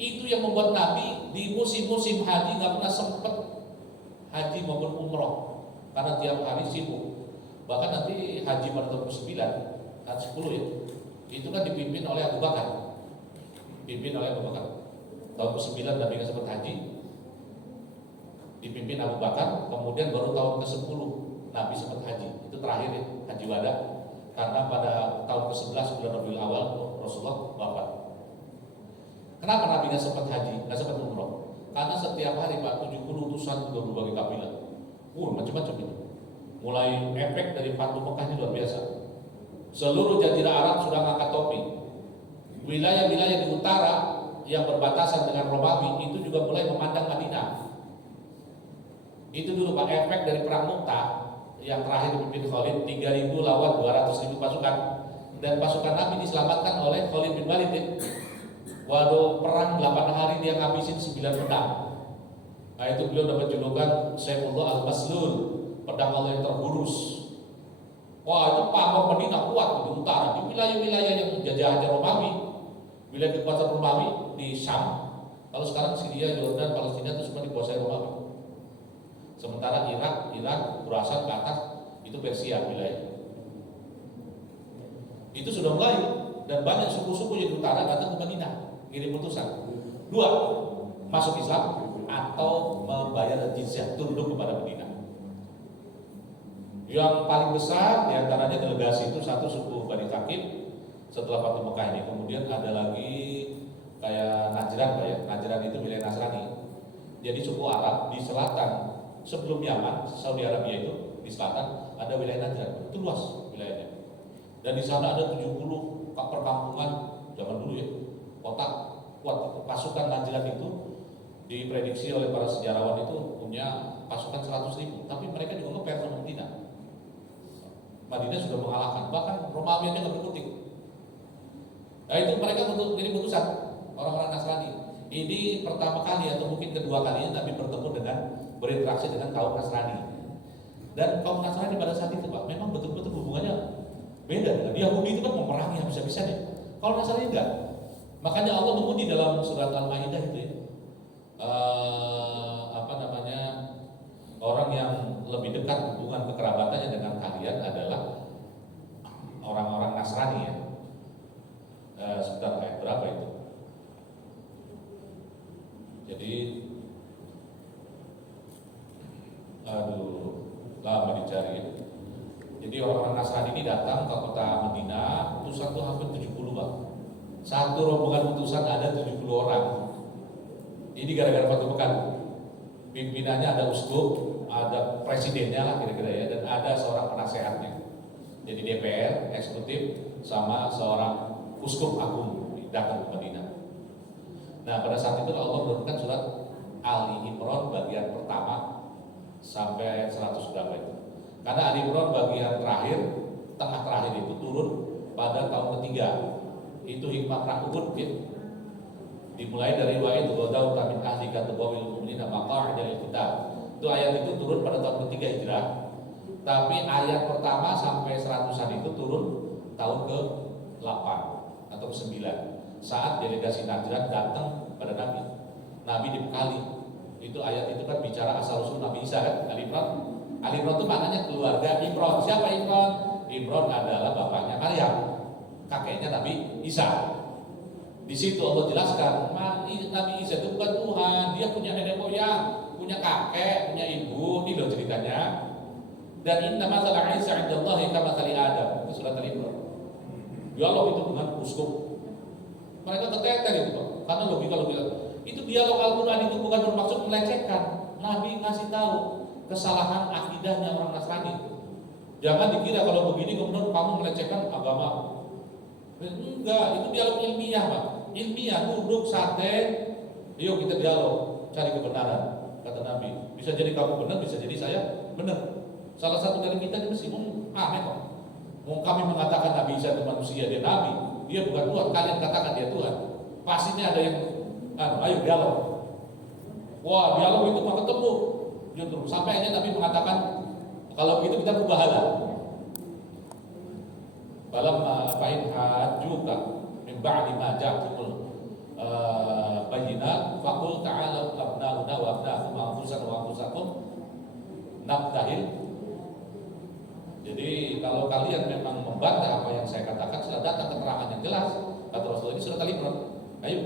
Itu yang membuat Nabi di musim-musim haji nggak pernah sempat haji maupun umroh karena tiap hari sibuk. Bahkan nanti haji pada tahun ke-9, tahun 10 ya, itu kan dipimpin oleh Abu Bakar. Dipimpin oleh Abu Bakar. Tahun ke-9 Nabi nggak sempat haji, dipimpin Abu Bakar. Kemudian baru tahun ke-10 Nabi sempat haji. Itu terakhir ya, haji wada. Karena pada tahun ke-11 bulan Rabiul Awal Rasulullah wafat. Kenapa Nabi nggak sempat haji, nggak sempat umroh? Karena setiap hari Pak 70 utusan ke berbagai kabilah, macam-macam itu. Mulai efek dari Fatu Mekah ini luar biasa. Seluruh Jazirah Arab sudah ngangkat topi. Wilayah-wilayah di utara yang berbatasan dengan Romawi itu juga mulai memandang Madinah. Itu dulu Pak efek dari perang Mu'tah yang terakhir dipimpin Khalid, 3.000 lawan 200.000 pasukan. dan pasukan Nabi diselamatkan oleh Khalid bin Walid. Waduh, perang 8 hari dia ngabisin 9 pedang. Nah itu beliau dapat julukan Saifullah al-Maslul, pedang Allah yang terhurus. Wah itu pamor Madinah kuat di utara, di wilayah-wilayah yang jajahannya Romawi, wilayah kekuasaan Romawi di Syam. Kalau sekarang Syria, Yordan, Palestina itu semua dikuasai Romawi. Sementara Irak, Khurasan ke atas itu Persia wilayah. Itu sudah mulai dan banyak suku-suku yang di utara datang ke Madinah ngirim utusan. 2, masuk Islam atau membayar jizyah, tunduk kepada Madinah. Yang paling besar diantaranya delegasi itu satu suku Bani Thaqif setelah Fatu Mekah ini. Kemudian ada lagi kayak Najran, Najran itu wilayah Nasrani. Jadi suku Arab di selatan sebelum Yaman, Saudi Arabia itu di selatan ada wilayah Najran, itu luas wilayahnya. Dan di sana ada 70 perkampungan zaman dulu ya, kota kuat. Pasukan Najran itu diprediksi oleh para sejarawan itu punya pasukan 100.000, tapi mereka juga ngeper sama Madinah. Madinah sudah mengalahkan, bahkan Romawi aja nggak berkutik. Nah itu mereka untuk kirim utusan orang-orang Nasrani. Ini pertama kali atau mungkin kedua kalinya Nabi bertemu dengan berinteraksi dengan kaum Nasrani. Dan kaum Nasrani pada saat itu Pak, memang betul-betul hubungannya beda dengan Yahudi itu kan memerangi habis-habisan ya. Kalau Nasrani enggak. Makanya Allah memuji dalam surat Al-Maidah itu ya. Orang yang lebih dekat hubungan kekerabatannya dengan kalian adalah orang-orang Nasrani ya. Sebentar, ayat berapa itu? Jadi lama dicari ya. Jadi orang-orang Nasrani ini datang ke kota Madinah, utusan tuh hampir 70 Pak. Satu rombongan utusan ada 70 orang. Ini gara-gara Fatu Mekah. Pimpinannya ada uskup, ada presidennya lah kira-kira ya, dan ada seorang penasehatnya. Jadi DPR, eksekutif, sama seorang uskup agung datang ke Madinah. Nah pada saat itu Allah menurunkan surat Ali Imran bagian pertama sampai 100 berapa itu. Karena Ali Imran bagian terakhir, tengah terakhir itu turun pada tahun ketiga. Itu hikmah perang Uhud ya. Dimulai dari wa'id ghadau min ahlika tubawil mu'minina maqa'ida lil qital. Itu ayat itu turun pada tahun ketiga Hijrah. Tapi ayat pertama sampai 100-an itu turun tahun ke-8 atau ke-9. Saat delegasi Najran datang pada Nabi. Nabi dibekali. Itu ayat itu kan bicara asal usul Nabi Isa kan, Ali Imran. Ali Imran itu maknanya keluarga Imran. Siapa Imran? Imran adalah bapaknya Maryam, kakeknya Nabi Isa. Di situ Allah jelaskan, Nabi Isa itu bukan Tuhan, dia punya nenek moyang, punya kakek, punya ibu, ini loh ceritanya. Dan inna masalah Isa indallahi kamatsali Adam, itu surat Al-Imran. Dialog itu dengan uskup. Mereka terteter itu Pak, karena logika itu dialog Al-Quran itu bukan bermaksud melecehkan. Nabi ngasih tahu kesalahan akidahnya orang Nasrani. Jangan dikira kalau begini kemudian kamu melecehkan agama. Enggak, itu dialog ilmiah Pak. Ilmiah, duduk santai, yuk kita dialog, cari kebenaran. Kata Nabi, bisa jadi kamu benar, bisa jadi saya benar. Salah satu dari kita ini mesti aneh kok. Mau kami mengatakan Nabi Isa itu manusia, dia Nabi, dia bukan Tuhan. Kalian katakan dia Tuhan. Pastinya ada yang, ayo dialog. Wah, dialog itu mah ketemu. Justru sampai aja Nabi mengatakan, kalau begitu kita berbahala. Balamma fa'in hajjuka min ba'di ma ja'akumul bayyinat faqul ta'ala abna'una wa abna'akum anfusana wa anfusakum nabtahil. Jadi kalau kalian memang membantah apa yang saya katakan, sudah datang keterangan yang jelas. Kata Rasulullah ini surat Al-Imran. Ayo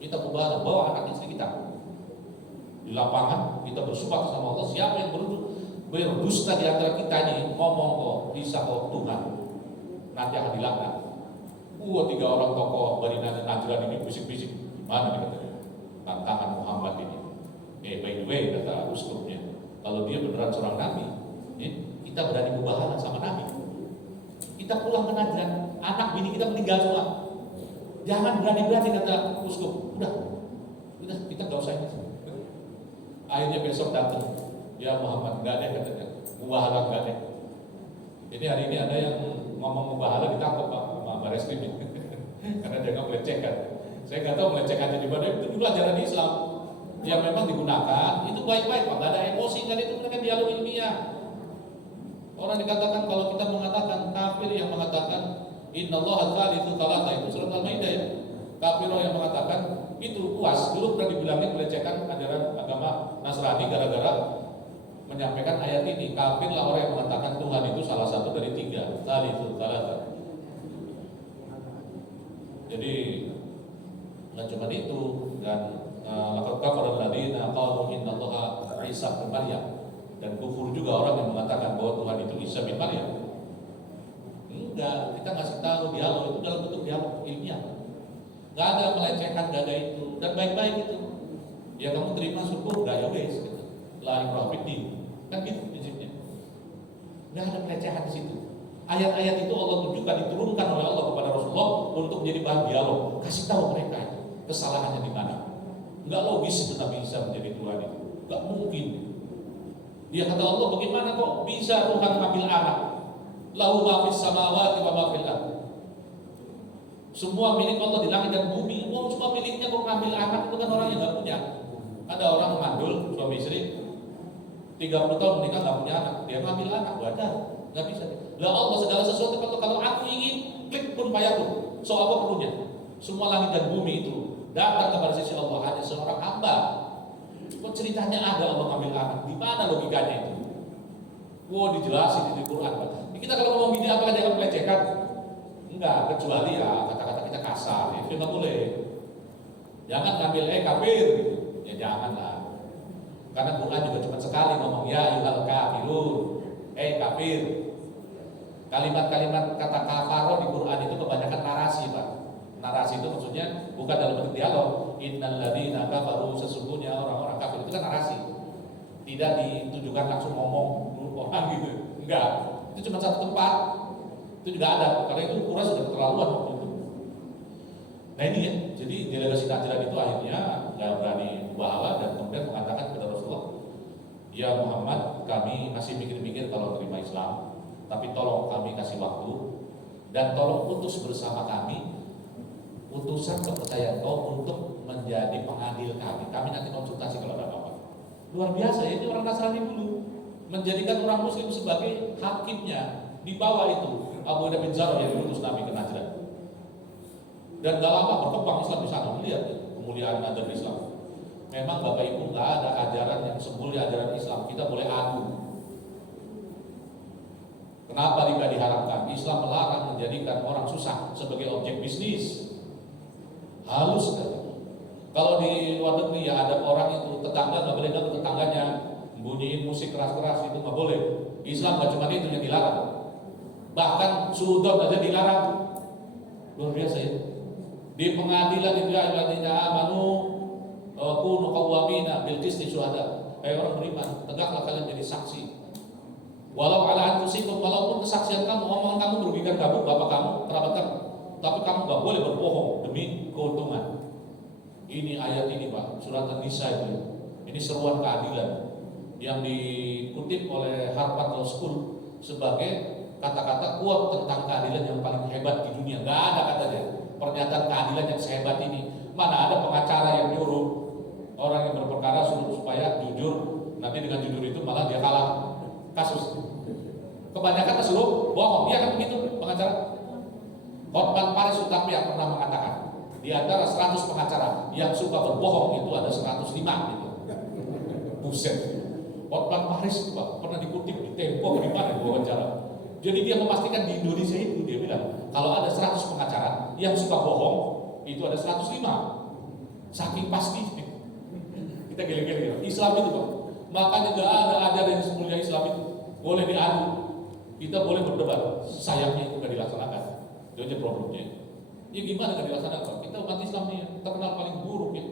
kita bawa anak istri kita di lapangan, kita bersumpah sama Allah. Siapa yang berdusta di antara kita ini ngomong kok bisa kok Tuhan, nanti akan dilaknat. 3 orang tokoh Bani Najran ini bisik-bisik, gimana nih katanya tantangan Muhammad ini. By the way kata uskupnya, kalau dia beneran seorang nabi, kita berani mubahalah sama nabi. Kita pulang ke Najran, anak bini kita meninggal semua. Jangan berani-berani kata uskup. Udah kita gak usah ini. Akhirnya besok datang, ya Muhammad nggak ada katanya, mubahalah nggak ada. Ini hari ini ada yang ngomong mubahalah ditangkap sama Baris Krim karena dia nggak melecehkan. Saya nggak tahu melecehkannya di mana, itu dulu ajaran Islam yang memang digunakan itu baik-baik Pak, nggak ada emosi, nggak ada itu, mereka dialog ilmiah. Orang dikatakan kalau kita mengatakan kafir yang mengatakan innallaha tsalitsu tsalatsa, itu surat Al-Maidah ya. Kafir yang mengatakan itu puas, dulu pernah dibilangin melecehkan ajaran agama Nasrani gara-gara menyampaikan ayat ini. Kafirlah orang yang mengatakan Tuhan itu salah satu dari tiga, tsalitsu tsalatsa. Jadi nggak cuma itu, dan laqad kafara alladziina qalu innallaha Isa bin Maryam, dan kufur juga orang yang mengatakan bahwa Tuhan itu Isa bin Maryam. Enggak, kita ngasih tahu dialog itu dalam bentuk dialog ilmiah. Nggak ada melecehkan, nggak ada itu, dan baik-baik itu. Ya kamu terima syukur, nggak ya wes, gitu. La ikraha fiddin, kan gitu prinsipnya. Nggak ada pelecehan di situ. Ayat-ayat itu Allah tunjukkan, diturunkan oleh Allah kepada Rasulullah untuk menjadi bahan dialog. Kasih tahu mereka itu kesalahannya di mana. Nggak logis itu Nabi Isa menjadi Tuhan itu, nggak mungkin. Dia kata Allah, bagaimana kok bisa Tuhan ngambil anak? Lahu ma fis samawati wa ma fil ardh. Semua milik Allah di langit dan bumi. Semua miliknya, kok ngambil anak? Itu kan orang yang nggak punya. Ada orang mandul suami istri 30 tahun menikah nggak punya anak, dia ngambil anak, ada, nggak bisa. Lah Allah segala sesuatu kalau aku ingin klik pun payahku. So apa perlunya? Semua langit dan bumi itu datang kepada sisi Allah, hanya seorang hamba. Kok ceritanya ada Allah ngambil anak? Di mana logikanya itu? Wah, dijelasin di Quran. Kita kalau ngomong gini apakah jangan melecehkan? Enggak, kecuali ya kata-kata kita kasar, ya, itu nggak boleh. Jangan ngambil kafir, gitu. Ya janganlah. Karena Quran juga cuma sekali ngomong ya ayyuhal kafirun, kafir. Kalimat-kalimat kata kafaro di Quran itu kebanyakan narasi, Pak. Narasi itu maksudnya bukan dalam bentuk dialog. Innal ladzina kafaru, sesungguhnya orang-orang kafir, itu kan narasi. Tidak ditujukan langsung ngomong orang gitu. Enggak. Itu cuma satu tempat. Itu juga ada. Karena itu Quran sudah keterlaluan waktu itu. Nah ini ya. Jadi delegasi Najran itu akhirnya nggak berani mubahalah dan kemudian mengatakan kepada Rasulullah, ya Muhammad, kami masih mikir-mikir kalau terima Islam, tapi tolong kami kasih waktu dan tolong utus bersama kami utusan kepercayaan kau untuk menjadi pengadil kami. Kami nanti konsultasi kalau ada apa-apa. Luar biasa ya, ini orang Nasrani dulu menjadikan orang Muslim sebagai hakimnya. Di bawah itu Abu Ubadah bin Jarrah yang diutus Nabi ke Najran. Dan gak lama berkembang Islam di sana. Melihat kemuliaan ajaran Islam. Memang Bapak Ibu nggak ada ajaran yang semulia ajaran Islam. Kita boleh adu. Kenapa riba diharamkan? Islam melarang menjadikan orang susah sebagai objek bisnis. Halus sekali. Kalau di luar negeri ya ada orang itu tetangga nggak boleh ganggu tetangganya, bunyiin musik keras-keras, itu nggak boleh. Islam nggak cuma itu yang dilarang. Bahkan sudut aja dilarang. Luar biasa ya. Di pengadilan itu alladzina amanu kunu qawwamina bil qisti syuhada. Orang beriman, tegaklah kalian jadi saksi. Walau ala anfusikum, walaupun kesaksian kamu, omongan kamu merugikan kamu, bapak kamu, kerabat kamu, tapi kamu nggak boleh berbohong demi keuntungan. Ini ayat ini Pak, surat An-Nisa itu. Ini seruan keadilan yang dikutip oleh Harvard Law School sebagai kata-kata quote tentang keadilan yang paling hebat di dunia. Nggak ada katanya pernyataan keadilan yang sehebat ini. Mana ada pengacara yang nyuruh orang yang berperkara suruh supaya jujur, nanti dengan jujur itu malah dia kalah kasus. Kebanyakan kesuruh bohong, dia kan begitu pengacara. Hotman Paris Utapia yang pernah mengatakan, di antara 100 pengacara yang suka berbohong itu ada 105 gitu. Buset. Hotman Paris itu Pak, pernah dikutip di Tempo di mana wawancara. Jadi dia memastikan di Indonesia itu, dia bilang kalau ada 100 pengacara yang suka bohong, itu ada 105. Saking pasti. Kita geli-geli. Islam itu Pak. Makanya gak ada ajaran yang semulia Islam itu. Boleh diadu. Kita boleh berdebat. Sayangnya itu gak dilaksanakan. Itu aja problemnya. Ya gimana gak dilaksanakan? Kita umat Islam nih terkenal paling buruk ya.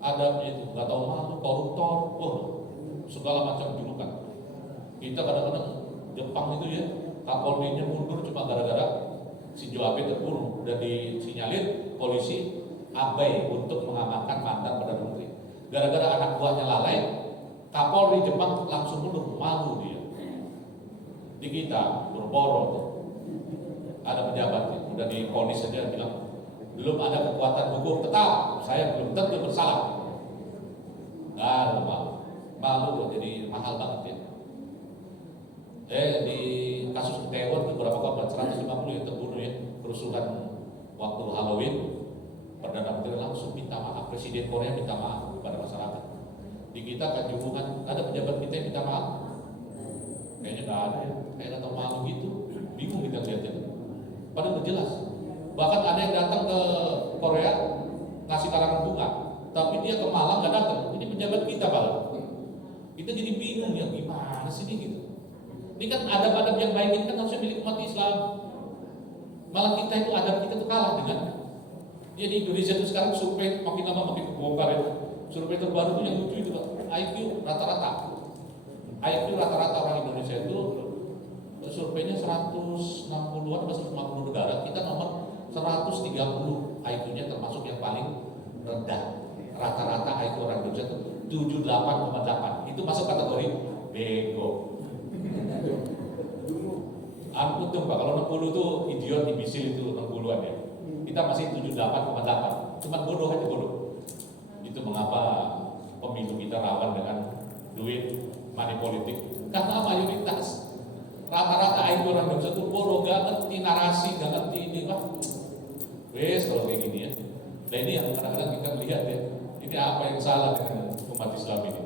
Adabnya itu gak tahu malu, koruptor, segala macam julukan. Kita kadang-kadang Jepang itu ya, Kapolrinya mundur cuma gara-gara Shinzo Abe terbunuh dan disinyalir polisi abai untuk mengamankan mantan Perdana Menteri. Gara-gara anak buahnya lalai, Kapolri Jepang langsung mundur, malu dia. Di kita berboro tuh. ada pejabat udah divonis saja bilang belum ada kekuatan hukum tetap saya belum tentu bersalah. Nah, malu kok jadi mahal banget ya. Di kasus Itaewon itu berapa korban? 150 yang terbunuh ya, kerusuhan waktu Halloween. Perdana Menteri langsung minta maaf, Presiden Korea minta maaf kepada masyarakat. Di kita Kanjuruhan ada pejabat kita yang minta maaf. Kayaknya nggak ada ya, kayak atau malu gitu, bingung kita lihatnya. Padahal udah jelas. Bahkan ada yang datang ke Korea ngasih karangan bunga, tapi dia ke Malang nggak datang. Ini pejabat kita Pak. Kita jadi bingung ya gimana sih ini gitu. Ini kan adab-adab yang baik ini kan harusnya milik umat Islam. Malah kita itu adab kita tuh kalah dengan. Ya di Indonesia itu sekarang survei makin lama makin kebongkar ya. Survei terbaru itu yang lucu itu Pak. IQ rata-rata orang Indonesia itu surveinya 160-an atau 150 negara, kita nomor 130 IQ-nya termasuk yang paling rendah. Rata-rata IQ orang Indonesia itu 78,8. Itu masuk kategori bego. Ampun tuh Pak, kalau 60 itu idiot, imbisil itu 60-an ya. Kita masih 78,8. Cuma bodoh aja bodoh. Itu mengapa pemilu kita rawan dengan duit money politik, karena mayoritas rata-rata IQ orang Indonesia itu bodoh, gak ngerti narasi, gak ngerti ini Pak. Wes kalau kayak gini ya. Nah ini yang kadang-kadang kita lihat ya, ini apa yang salah dengan umat Islam ini.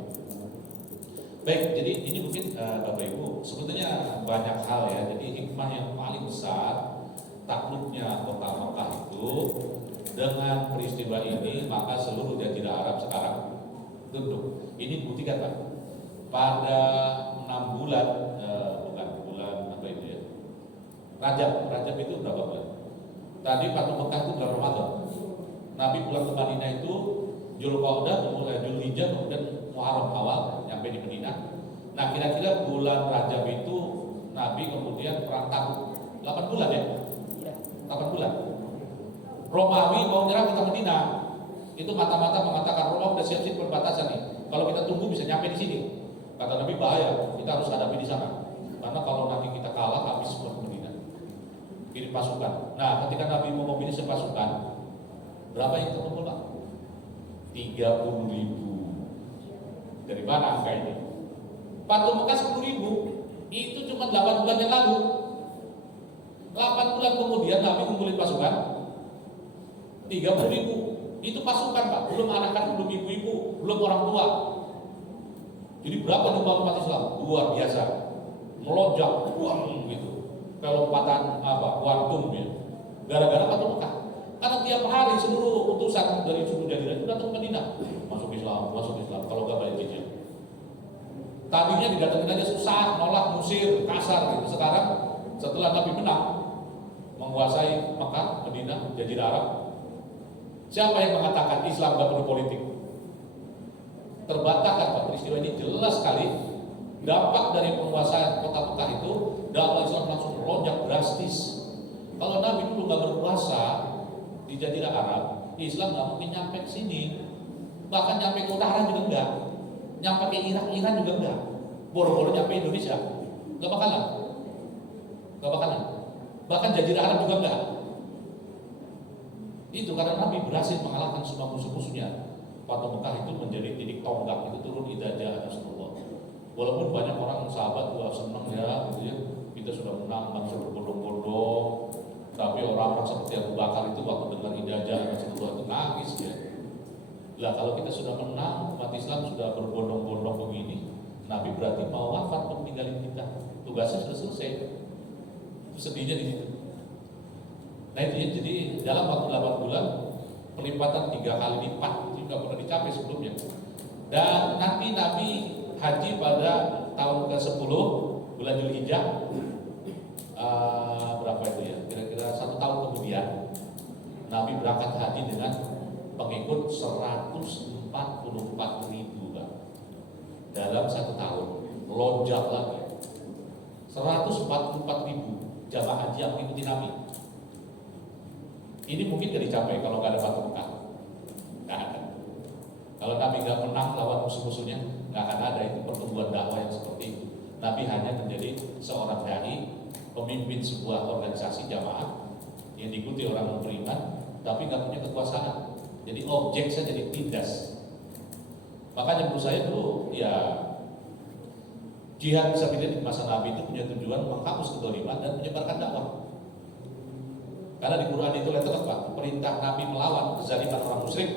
Baik, jadi ini mungkin Bapak Ibu sebetulnya banyak hal ya. Jadi hikmah yang paling besar takluknya kota Mekah itu, dengan peristiwa ini maka seluruh Jazirah Arab sekarang tunduk. Ini buktikan Pak. Pada 6 bulan, bukan bulan apa itu ya, Rajab itu berapa bulan? Tadi Fatu Mekah itu bulan Ramadan. Nabi pulang ke Madinah itu Zulqa'dah, kemudian Zulhijjah, kemudian Muharram awal nyampe di Madinah. Nah kira-kira bulan Rajab itu Nabi kemudian perang Tabuk 8 bulan ya? 8 bulan. Romawi mau nyerang ke Madinah. Itu mata-mata mengatakan Roma udah siap-siap perbatasan nih. Kalau kita tunggu bisa nyampe di sini. Kata Nabi bahaya, kita harus hadapi di sana. Karena kalau nanti kita kalah habis semua Madinah. Kirim pasukan. Nah, ketika Nabi mau mobilisasi pasukan, berapa yang terkumpul Pak? 30.000. Dari mana angka ini? Fatu Mekah 10.000. Itu cuma 8 bulan yang lalu. 8 bulan kemudian Nabi kumpulin pasukan 30.000. Itu pasukan Pak, belum anak-anak, belum ibu-ibu, belum orang tua. Jadi berapa jumlah umat Islam? Luar biasa, melonjak, gitu. Kelompatan kuantum ya. Gara-gara Fatu Mekah. Karena tiap hari seluruh utusan dari suku Jazirah itu datang ke Madinah, masuk Islam. Kalau nggak balik jizya. Tadinya didatengin aja susah, nolak, musir, kasar gitu. Sekarang setelah Nabi menang, menguasai Mekah, Madinah, Jazirah Arab, siapa yang mengatakan Islam nggak perlu politik? Terbantahkan Pak, peristiwa ini jelas sekali. Dampak dari penguasaan kota Mekah itu, dakwah Islam langsung melonjak drastis. Kalau Nabi dulu nggak berkuasa di Jazirah Arab, Islam nggak mungkin nyampe ke sini. Bahkan nyampe ke utara juga enggak, nyampe ke Iran juga enggak. Boro-boro nyampe Indonesia, nggak bakalan. Bahkan Jazirah Arab juga enggak. Itu karena Nabi berhasil mengalahkan semua musuh-musuhnya. Fatu Mekah itu menjadi titik tonggak, itu turun idajah Rasulullah. Walaupun banyak orang sahabat gua senang ya, gitu ya, kita sudah menang, bangsa berbondong-bondong. Tapi orang-orang seperti Abu Bakar itu waktu dengar idajah Rasulullah itu nangis ya. Lah kalau kita sudah menang, umat Islam sudah berbondong-bondong begini, Nabi berarti mau wafat untuk meninggalin kita. Tugasnya sudah selesai. Sedihnya di situ. Nah itu ya, jadi dalam waktu 8 bulan pelipatan 3 kali lipat itu nggak pernah dicapai sebelumnya. Dan nanti Nabi haji pada tahun ke-10 bulan Zulhijjah, berapa itu ya? Kira-kira 1 tahun kemudian Nabi berangkat haji dengan pengikut 144.000 Pak. Dalam 1 tahun lonjak lagi 144.000 jamaah haji yang mengikuti Nabi. Ini mungkin gak dicapai kalau nggak ada Fatu Mekah. Nggak ada. Kalau Nabi nggak menang lawan musuh-musuhnya, nggak akan ada itu pertumbuhan dakwah yang seperti itu. Nabi hanya menjadi seorang dai pemimpin sebuah organisasi jamaah yang diikuti orang beriman, tapi nggak punya kekuasaan. Jadi objek saja, jadi tindas. Makanya menurut saya dulu ya jihad fisabilillah di masa Nabi itu punya tujuan menghapus kezaliman dan menyebarkan dakwah. Karena di Quran itu letak Pak, perintah Nabi melawan kezaliman orang musyrik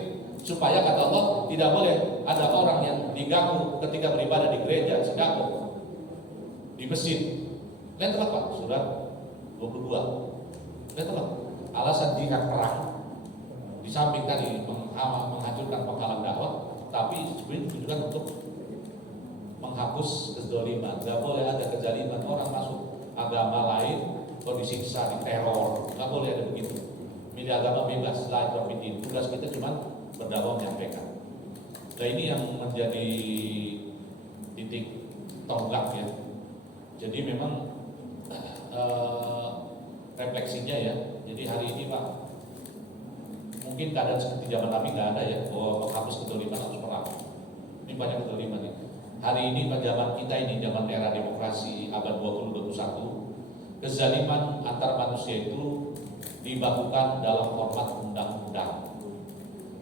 supaya kata Allah tidak boleh ada orang yang diganggu ketika beribadah di gereja, sinago, di masjid. Letak Pak, surat 22. Letak alasan jihad perang. Di samping tadi menghancurkan penghalang dakwah, tapi sebenarnya ditujukan untuk menghapus kezaliman. Gak boleh ada kezaliman orang masuk agama lain kalau disiksa, diteror, nggak boleh ada begitu. Milih agama bebas, la ikraha fid. Tugas kita cuma berdakwah menyampaikan. Nah ini yang menjadi titik tonggak ya. Jadi memang refleksinya ya. Jadi hari ini Pak, mungkin keadaan seperti zaman Nabi nggak ada ya, bahwa menghapus kezaliman harus perang. Ini banyak kezaliman ya. Hari ini pada zaman kita ini, zaman era demokrasi abad 20-21, kezaliman antar manusia itu dibakukan dalam format undang-undang.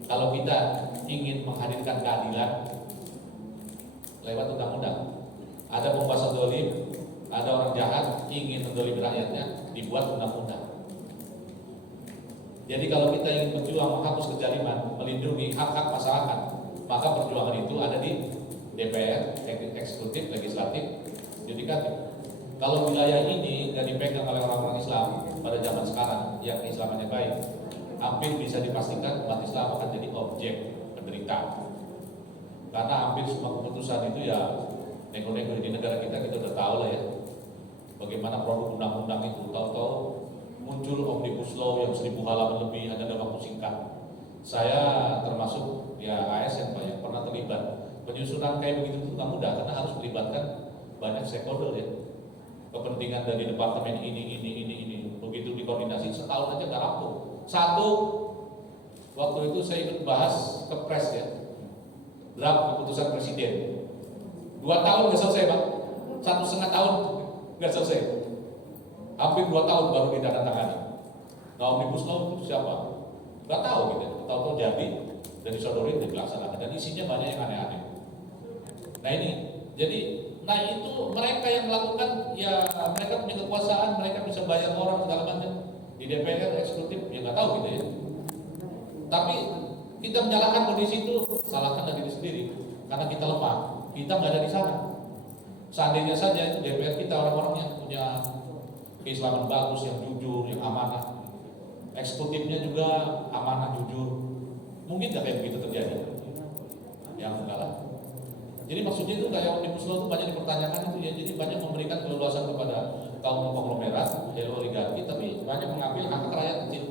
Kalau kita ingin menghadirkan keadilan lewat undang-undang, ada penguasa zalim, ada orang jahat ingin menzalimi rakyatnya, dibuat undang-undang. Jadi kalau kita ingin berjuang menghapus kezaliman, melindungi hak-hak masyarakat, maka perjuangan itu ada di DPR, eksekutif, legislatif, yudikatif. Kalau wilayah ini tidak dipegang oleh orang-orang Islam pada zaman sekarang yang keislamannya baik, hampir bisa dipastikan umat Islam akan jadi objek penderita. Karena hampir semua keputusan itu ya nego-nego di negara kita udah tahu lah ya. Bagaimana produk undang-undang itu tahu-tahu muncul omnibus law yang 1000 halaman lebih hanya dalam waktu singkat. Saya termasuk ya ASN Pak yang pernah terlibat. Penyusunan kayak begitu itu nggak mudah karena harus melibatkan banyak stakeholder ya. Kepentingan dari departemen ini. Begitu dikoordinasi setahun aja nggak rampung. Satu, waktu itu saya ikut bahas kepres ya, draft keputusan presiden. 2 tahun nggak selesai Pak, 1,5 tahun nggak selesai. Hampir 2 tahun baru ditandatangani. Nah omnibus law itu siapa? Nggak tahu gitu. Tahu-tahu jadi dan disodorin dan dilaksanakan dan isinya banyak yang aneh-aneh. Nah ini jadi. Nah itu mereka yang melakukan, ya mereka punya kekuasaan, mereka bisa bayar orang segala macam di DPR, eksekutif, ya nggak tahu gitu ya. Tapi kita menyalahkan kondisi itu, salahkan dari diri sendiri, karena kita lemah, kita nggak ada di sana. Seandainya saja itu DPR kita orang-orang yang punya keislaman bagus, yang jujur, yang amanah, eksekutifnya juga amanah, jujur, mungkin nggak kayak begitu terjadi. Yang enggak lah. Jadi maksudnya itu kayak omnibus law itu banyak dipertanyakan itu ya, jadi banyak memberikan keleluasan kepada kaum konglomerat, oligarki, tapi banyak mengambil hak rakyat kecil,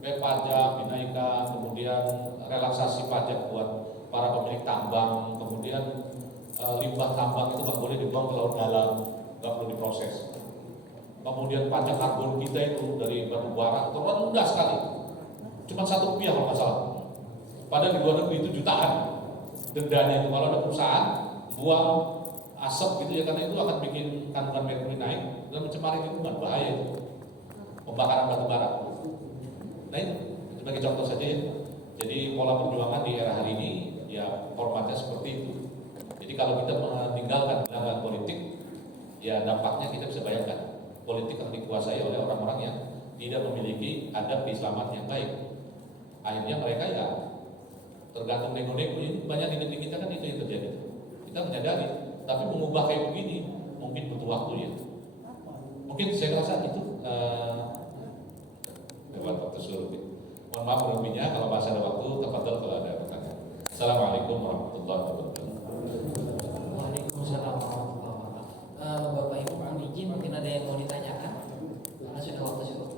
kayak pajak dinaikkan, kemudian relaksasi pajak buat para pemilik tambang, kemudian limbah tambang itu nggak boleh dibuang ke laut dalam, nggak perlu diproses. Kemudian pajak karbon kita itu dari batu bara terendah sekali, cuma Rp1 kalau nggak salah. Padahal di luar negeri itu jutaan. Dendanya itu kalau ada perusahaan buang asap gitu ya, karena itu akan bikin kandungan merkuri naik dan mencemari lingkungan, bahaya itu pembakaran batu bara. Nah itu sebagai contoh saja ya. Jadi pola perjuangan di era hari ini ya formatnya seperti itu. Jadi kalau kita meninggalkan gelanggang politik, ya dampaknya kita bisa bayangkan politik yang dikuasai oleh orang-orang yang tidak memiliki adab keislaman yang baik. Akhirnya mereka ya tergantung nego-nego. Ini banyak di negeri kita kan itu yang terjadi. Kita menyadari, tapi mengubah kayak begini mungkin butuh waktu ya. Mungkin saya rasa itu lewat waktu sulit. Mohon maaf lebihnya, kalau masih ada waktu, tafadhol kalau ada pertanyaan. Assalamualaikum warahmatullahi wabarakatuh. Waalaikumsalam warahmatullahi wabarakatuh. Bapak Ibu mohon izin, mungkin ada yang mau ditanyakan karena sudah waktu cukup.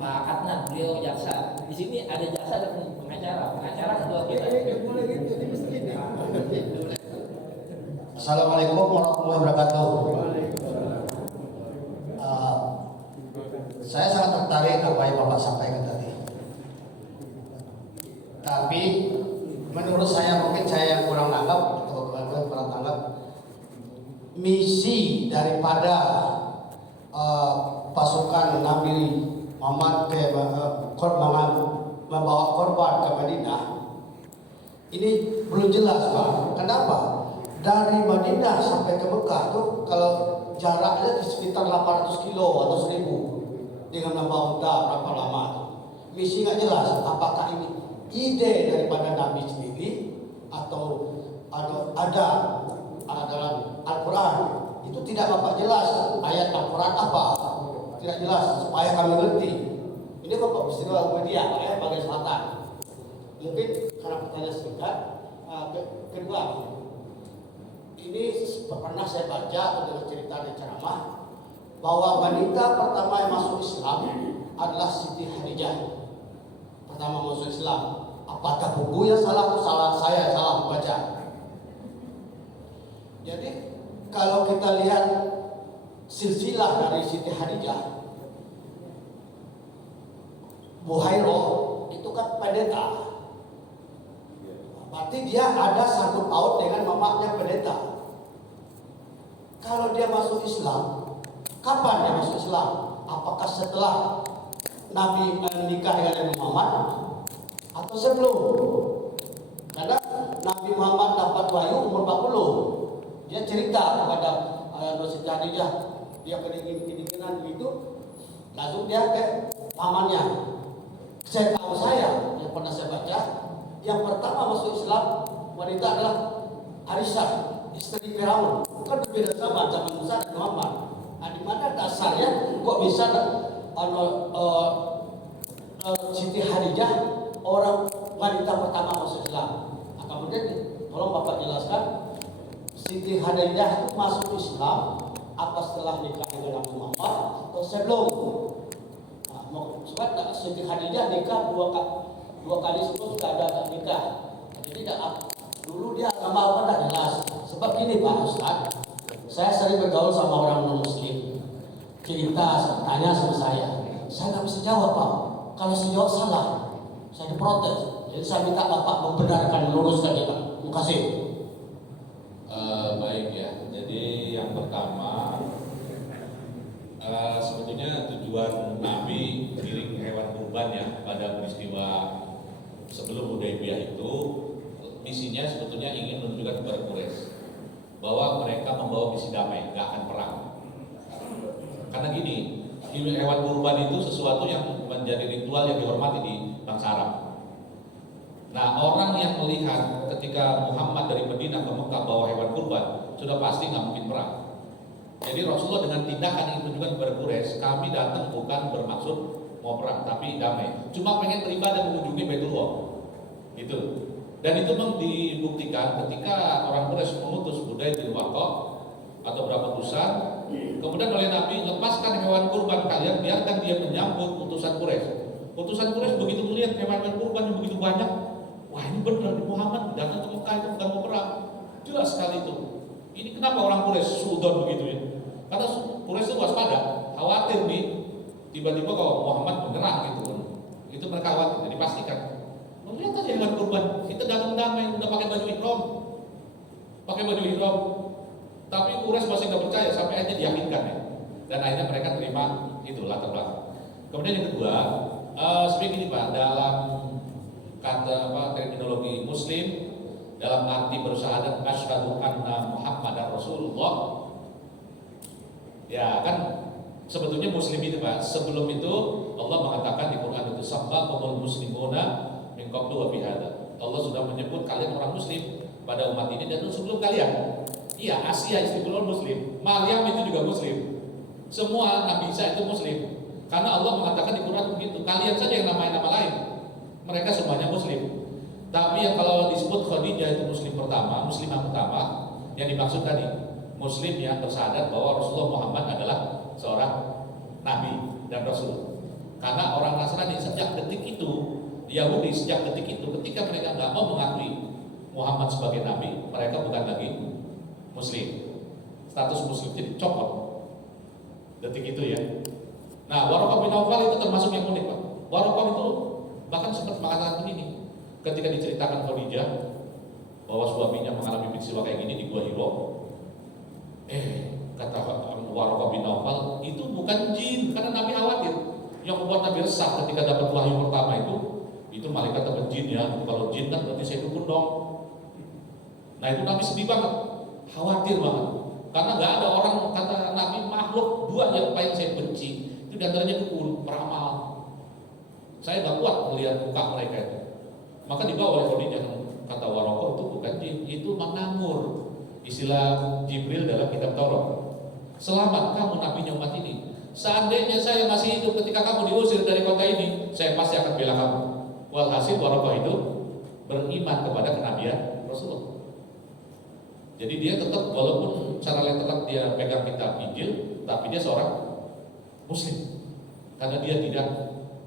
Pak Adnan, beliau jaksa. Di sini ada jaksa dan pengacara ketua kita. Assalamualaikum warahmatullahi wabarakatuh. Saya sangat tertarik apa yang Bapak sampaikan tadi. Tapi menurut saya mungkin saya yang kurang tanggap atau kurang tanggap misi dari daripada pasukan Nabi Muhammad membawa korban ke Madinah, ini belum jelas Pak. Kenapa? Dari Madinah sampai ke Mekah tuh kalau jaraknya di sekitar 800 kilo atau 1000 dengan membawa unta berapa lama? Misi nggak jelas. Apakah ini ide daripada Nabi sendiri atau ada dalam Al-Quran? Itu tidak Bapak jelas. Ayat Al-Quran apa? Tidak jelas supaya kami ngerti. Ini Bapak peristiwa media ya bagian selatan. Mungkin karena pertanyaan singkat. Kedua, ini pernah saya baca atau dengar cerita di ceramah bahwa wanita pertama yang masuk Islam adalah Siti Khadijah. Pertama masuk Islam. Apakah buku yang salah atau saya salah membaca? Jadi kalau kita lihat silsilah dari Siti Khadijah, Buhairah itu kan pendeta. Berarti dia ada sangkut paut dengan mamanya pendeta. Kalau dia masuk Islam, kapan dia masuk Islam? Apakah setelah Nabi menikah dengan Nabi Muhammad atau sebelum? Karena Nabi Muhammad dapat wahyu umur 40. Dia cerita kepada Siti Khadijah, dia kedinginan itu, langsung dia ke pamannya. Saya tahu yang pernah saya baca, yang pertama masuk Islam wanita adalah Aisyah, istri Firaun. Bukan berbeda zaman Musa dan Muhammad. Nah, di mana dasarnya kok bisa Siti Khadijah orang wanita pertama masuk Islam? Nah, kemudian tolong Bapak jelaskan, Siti Khadijah itu masuk Islam apa setelah nikah dengan Nabi Muhammad atau sebelum? Sebab Siti Khadijah nikah dua kali sebelum sudah ada nikah. Jadi dulu dia agama apa tidak jelas. Sebab ini Pak Ustaz, saya sering bergaul sama orang non Muslim. Tanya sama saya nggak bisa jawab Pak. Kalau saya jawab salah, saya diprotes. Jadi saya minta Bapak membenarkan, luruskan ini Pak. Terima kasih. Baik ya. Jadi yang pertama, sebetulnya tujuan Nabi giring hewan kurban ya pada peristiwa sebelum Hudaybiyah itu, misinya sebetulnya ingin menunjukkan kepada Quraisy bahwa mereka membawa misi damai, nggak akan perang. Karena gini, hewan kurban itu sesuatu yang menjadi ritual yang dihormati di bangsa Arab. Nah, orang yang melihat ketika Muhammad dari Madinah ke Mekah bawa hewan kurban, sudah pasti nggak mungkin perang. Jadi Rasulullah dengan tindakan ini menunjukkan kepada Quraisy, kami datang bukan bermaksud mau perang, tapi damai. Cuma pengen beribadah mengunjungi Baitullah. Gitu. Dan itu memang dibuktikan ketika orang Quraisy mengutus Budai bin Warqah atau berapa utusan, kemudian oleh Nabi, lepaskan hewan kurban kalian, biarkan dia menyambut utusan Quraisy. Utusan Quraisy begitu melihat hewan kurban yang begitu banyak, wah ini benar Muhammad datang ke Mekah itu bukan mau perang. Jelas sekali itu. Ini kenapa orang Quraisy sudon begitu ya? Karena Quraisy itu waspada, khawatir nih tiba-tiba kalau Muhammad menyerang gitu. Itu mereka khawatir, jadi pastikan. Lihat aja hewan kurban, kita datang damai, udah pakai baju ihram, tapi Quraisy masih nggak percaya sampai akhirnya diyakinkan ya. Dan akhirnya mereka terima itu latar belakang. Kemudian yang kedua, seperti ini Pak, dalam kata terminologi Muslim, dalam arti bersyahadat asyhadu anna Muhammadar Rasulullah. Ya kan sebetulnya Muslim itu Pak, sebelum itu Allah mengatakan di Quran itu sammaqumul muslimuna min qablu wa fi hadza. Allah sudah menyebut kalian orang Muslim pada umat ini dan sebelum kalian. Iya, Asia itu Muslim, Maryam itu juga Muslim. Semua Nabi Isa itu Muslim. Karena Allah mengatakan di Quran begitu, kalian saja yang namanya nama lain. Mereka semuanya Muslim. Tapi yang kalau disebut Khadijah itu Muslim pertama, Muslimah pertama, yang dimaksud tadi Muslim yang bersadar bahwa Rasulullah Muhammad adalah seorang Nabi dan Rasul. Karena orang Nasrani sejak detik itu, Yahudi sejak detik itu, ketika mereka nggak mau mengakui Muhammad sebagai Nabi, mereka bukan lagi Muslim. Status Muslim jadi copot detik itu ya. Nah, Waraqah bin Nawfal itu termasuk yang unik Pak. Waraqah itu bahkan sempat mengatakan begini, ketika diceritakan Khadijah bahwa suaminya mengalami peristiwa kayak gini di Gua Hiro, kata Waraqah bin Naufal, itu bukan jin, karena Nabi khawatir. Yang membuat Nabi resah ketika dapat wahyu pertama itu malaikat dapat jin ya. Kalau jin kan berarti saya dukun dong. Nah itu Nabi sedih banget, khawatir banget. Karena nggak ada orang, kata Nabi, makhluk dua yang paling saya benci. Itu diantaranya dukun, peramal. Saya nggak kuat melihat muka mereka itu. Maka dibawa oleh Khadijah, kata Waraqah, itu bukan jin, itu mengamur. Istilah Jibril dalam kitab Taurat. Selamat kamu nabinya umat ini. Seandainya saya masih hidup ketika kamu diusir dari kota ini, saya pasti akan bela kamu. Walhasil Waraqah itu beriman kepada kenabian Rasulullah. Jadi dia tetap, walaupun secara letterlek dia pegang kitab Injil, tapi dia seorang Muslim. Karena dia tidak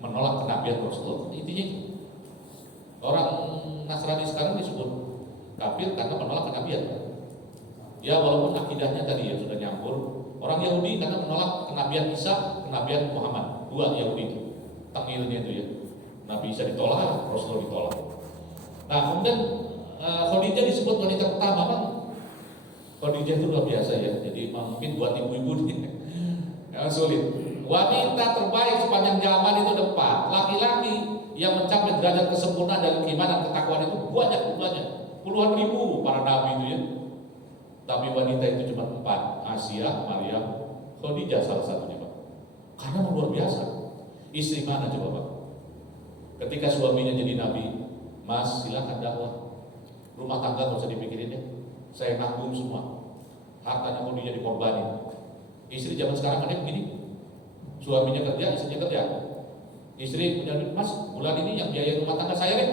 menolak kenabian Rasulullah. Intinya itu. Orang Nasrani sekarang disebut kafir karena menolak kenabian. Ya walaupun akidahnya tadi ya sudah nyampur. Orang Yahudi karena menolak kenabian Isa, kenabian Muhammad. Dua Yahudi itu, tangilnya itu ya. Nabi Isa ditolak, Rasulullah ditolak. Nah kemudian Khadijah disebut wanita pertama, Bang. Khadijah itu luar biasa ya. Jadi mungkin buat ibu-ibu nih sulit. Wanita terbaik sepanjang zaman itu ada 4. Laki-laki yang mencapai derajat kesempurnaan dan keimanan ketakwaan itu banyak, puluhan ribu para nabi itu ya. Tapi wanita itu cuma 4, Asia, Maryam, Khadijah salah satunya Pak. Karena luar biasa. Istri mana coba Pak? Ketika suaminya jadi nabi, Mas silakan dakwah. Rumah tangga nggak usah dipikirin ya. Saya nanggung semua. Hartanya Khadijah dikorbanin. Istri zaman sekarang ada begini. Suaminya kerja, istrinya kerja. Istri punya duit, Mas bulan ini yang biaya rumah tangga saya nih,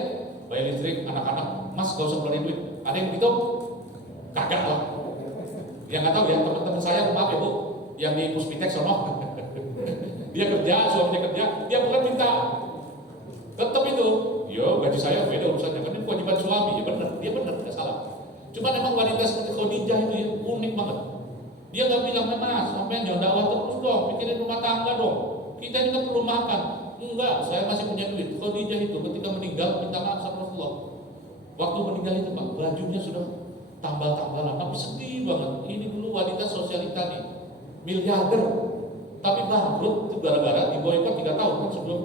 bayar listrik, anak-anak, Mas gak usah keluarin duit. Ada yang begitu? Kagak lah. Yang nggak tahu ya, teman-teman saya, maaf ya Bu, yang di Puspitek sono, dia kerja, suaminya kerja, dia bukan minta, tetap itu, yo gaji saya beda urusannya, kan ini kewajiban suami, ya benar, dia benar, nggak salah. Cuma memang wanita seperti Khadijah itu ya unik banget. Dia nggak bilang, Mas, sampai jangan dakwah terus dong, pikirin rumah tangga dong. Kita ini kan perlu makan. Enggak, saya masih punya duit. Khadijah itu ketika meninggal minta maaf sama Rasulullah. Waktu meninggal itu Pak, bajunya sudah tambal-tambalan, tapi sedih banget. Ini dulu wanita sosialita nih, miliarder, tapi bangkrut itu gara-gara diboykot 3 tahun kan sebelum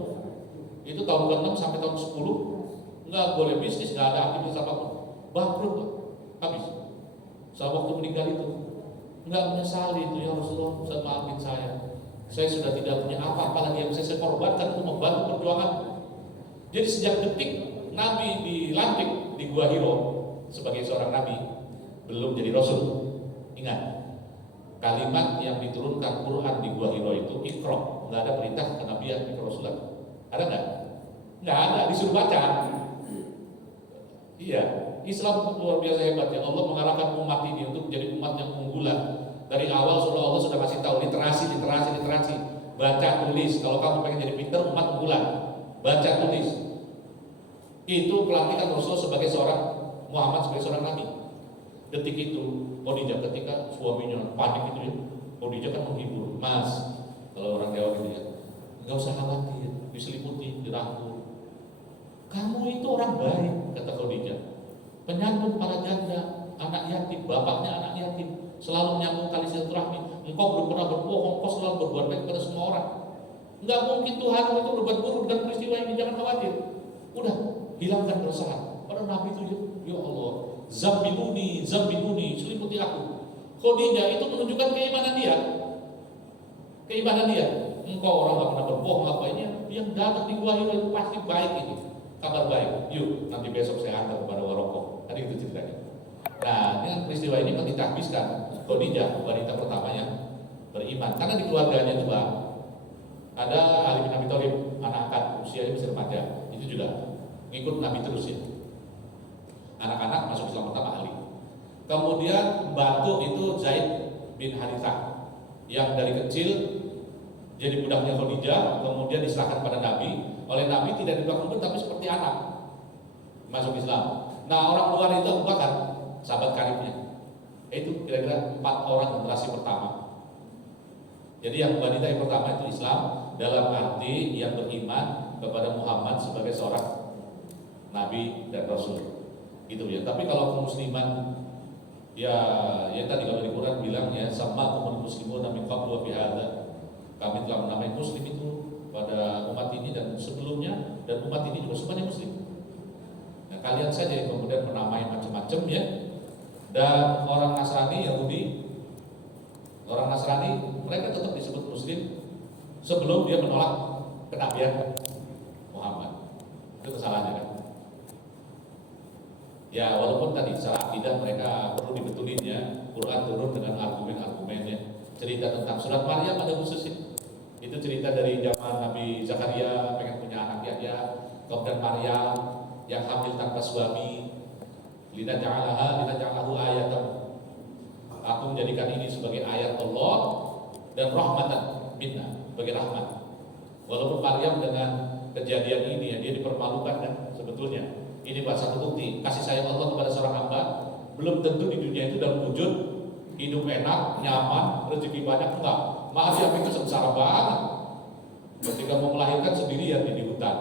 itu tahun ke-6 sampai tahun 10 nggak boleh bisnis, nggak ada aktivitas apapun, bangkrut Pak, habis. Saat waktu meninggal itu nggak menyesali itu ya Rasulullah, Ustaz maafin saya sudah tidak punya apa-apa lagi yang bisa saya korbankan untuk membantu perjuangan. Jadi sejak detik Nabi dilantik di Gua Hiro sebagai seorang Nabi, belum jadi Rasul. Ingat, kalimat yang diturunkan Quran di Gua Hiro itu Iqra, nggak ada perintah kenabian di Rasulan. Ada nggak? Nggak ada, disuruh baca. Iya, Islam luar biasa hebat ya. Allah mengarahkan umat ini untuk menjadi umat yang unggulan. Dari awal Allah sudah kasih tahu literasi. Baca tulis. Kalau kamu pengen jadi pintar, umat unggulan. Baca tulis. Itu pelantikan Rasul sebagai seorang Muhammad sebagai seorang nabi. Detik itu Khadijah ketika suaminya panik itu ya, Khadijah kan menghibur, Mas, kalau orang Jawa gitu ya, nggak usah khawatir, diselimuti, dirangkul. Kamu itu orang baik, kata Khadijah. Penyambut para janda, anak yatim, bapaknya anak yatim, selalu menyambung tali silaturahmi. Engkau belum pernah berbohong, engkau selalu berbuat baik kepada semua orang. Enggak mungkin Tuhan itu berbuat buruk dengan peristiwa ini, jangan khawatir. Udah, hilangkan keresahan. Para nabi itu ya Allah, Zambiluni, selimuti aku. Khadijah itu menunjukkan keimanan dia. Engkau orang gak pernah berbohong apa ini, yang datang di Gua Hiro itu pasti baik ini. Kabar baik. Yuk, nanti besok saya antar kepada Waraqah. Tadi itu ceritanya. Nah, dengan peristiwa ini ditahbiskan Khadijah, wanita pertamanya beriman. Karena di keluarganya juga ada Ali bin Abi Thalib, anak angkat usianya masih remaja. Itu juga ngikut Nabi terus ya. Anak-anak masuk Islam pertama Ali. Kemudian bantu itu Zaid bin Harithah yang dari kecil jadi budaknya Khadijah, kemudian diserahkan pada Nabi. Oleh Nabi tidak dibangun tapi seperti anak masuk Islam. Nah orang luar itu Abu Bakar, sahabat karibnya. Itu kira-kira 4 orang generasi pertama. Jadi yang wanita yang pertama itu Islam dalam arti yang beriman kepada Muhammad sebagai seorang Nabi dan Rasul. Gitu ya. Tapi kalau kemusliman Ya tadi kalau di Quran bilang ya sama umat muslimun min qablu wa fi hadza. Kami telah menamai muslim itu pada umat ini dan sebelumnya, dan umat ini juga semuanya muslim. Nah, kalian saja yang kemudian menamai macam-macam ya. Dan orang Nasrani, Yahudi, orang Nasrani mereka tetap disebut muslim sebelum dia menolak kenabian Muhammad. Itu kesalahannya kan. Ya walaupun tadi secara akidah mereka perlu dibetulin ya, Quran turun dengan argumen-argumen ya. Cerita tentang surat Maryam ada khusus itu cerita dari zaman Nabi Zakaria pengen punya anak Yahya, kemudian Maryam yang hamil tanpa suami. Linaja'alahu ayatan. Aku menjadikan ini sebagai ayat Allah dan rahmatan minna, sebagai rahmat. Walaupun Maryam dengan kejadian ini ya, dia dipermalukan kan sebetulnya. Ini buat satu bukti kasih sayang Allah kepada seorang hamba. Belum tentu di dunia itu dalam wujud hidup enak, nyaman, rezeki banyak, enggak. Maryam itu sengsara banget ketika mau melahirkan sendirian di hutan.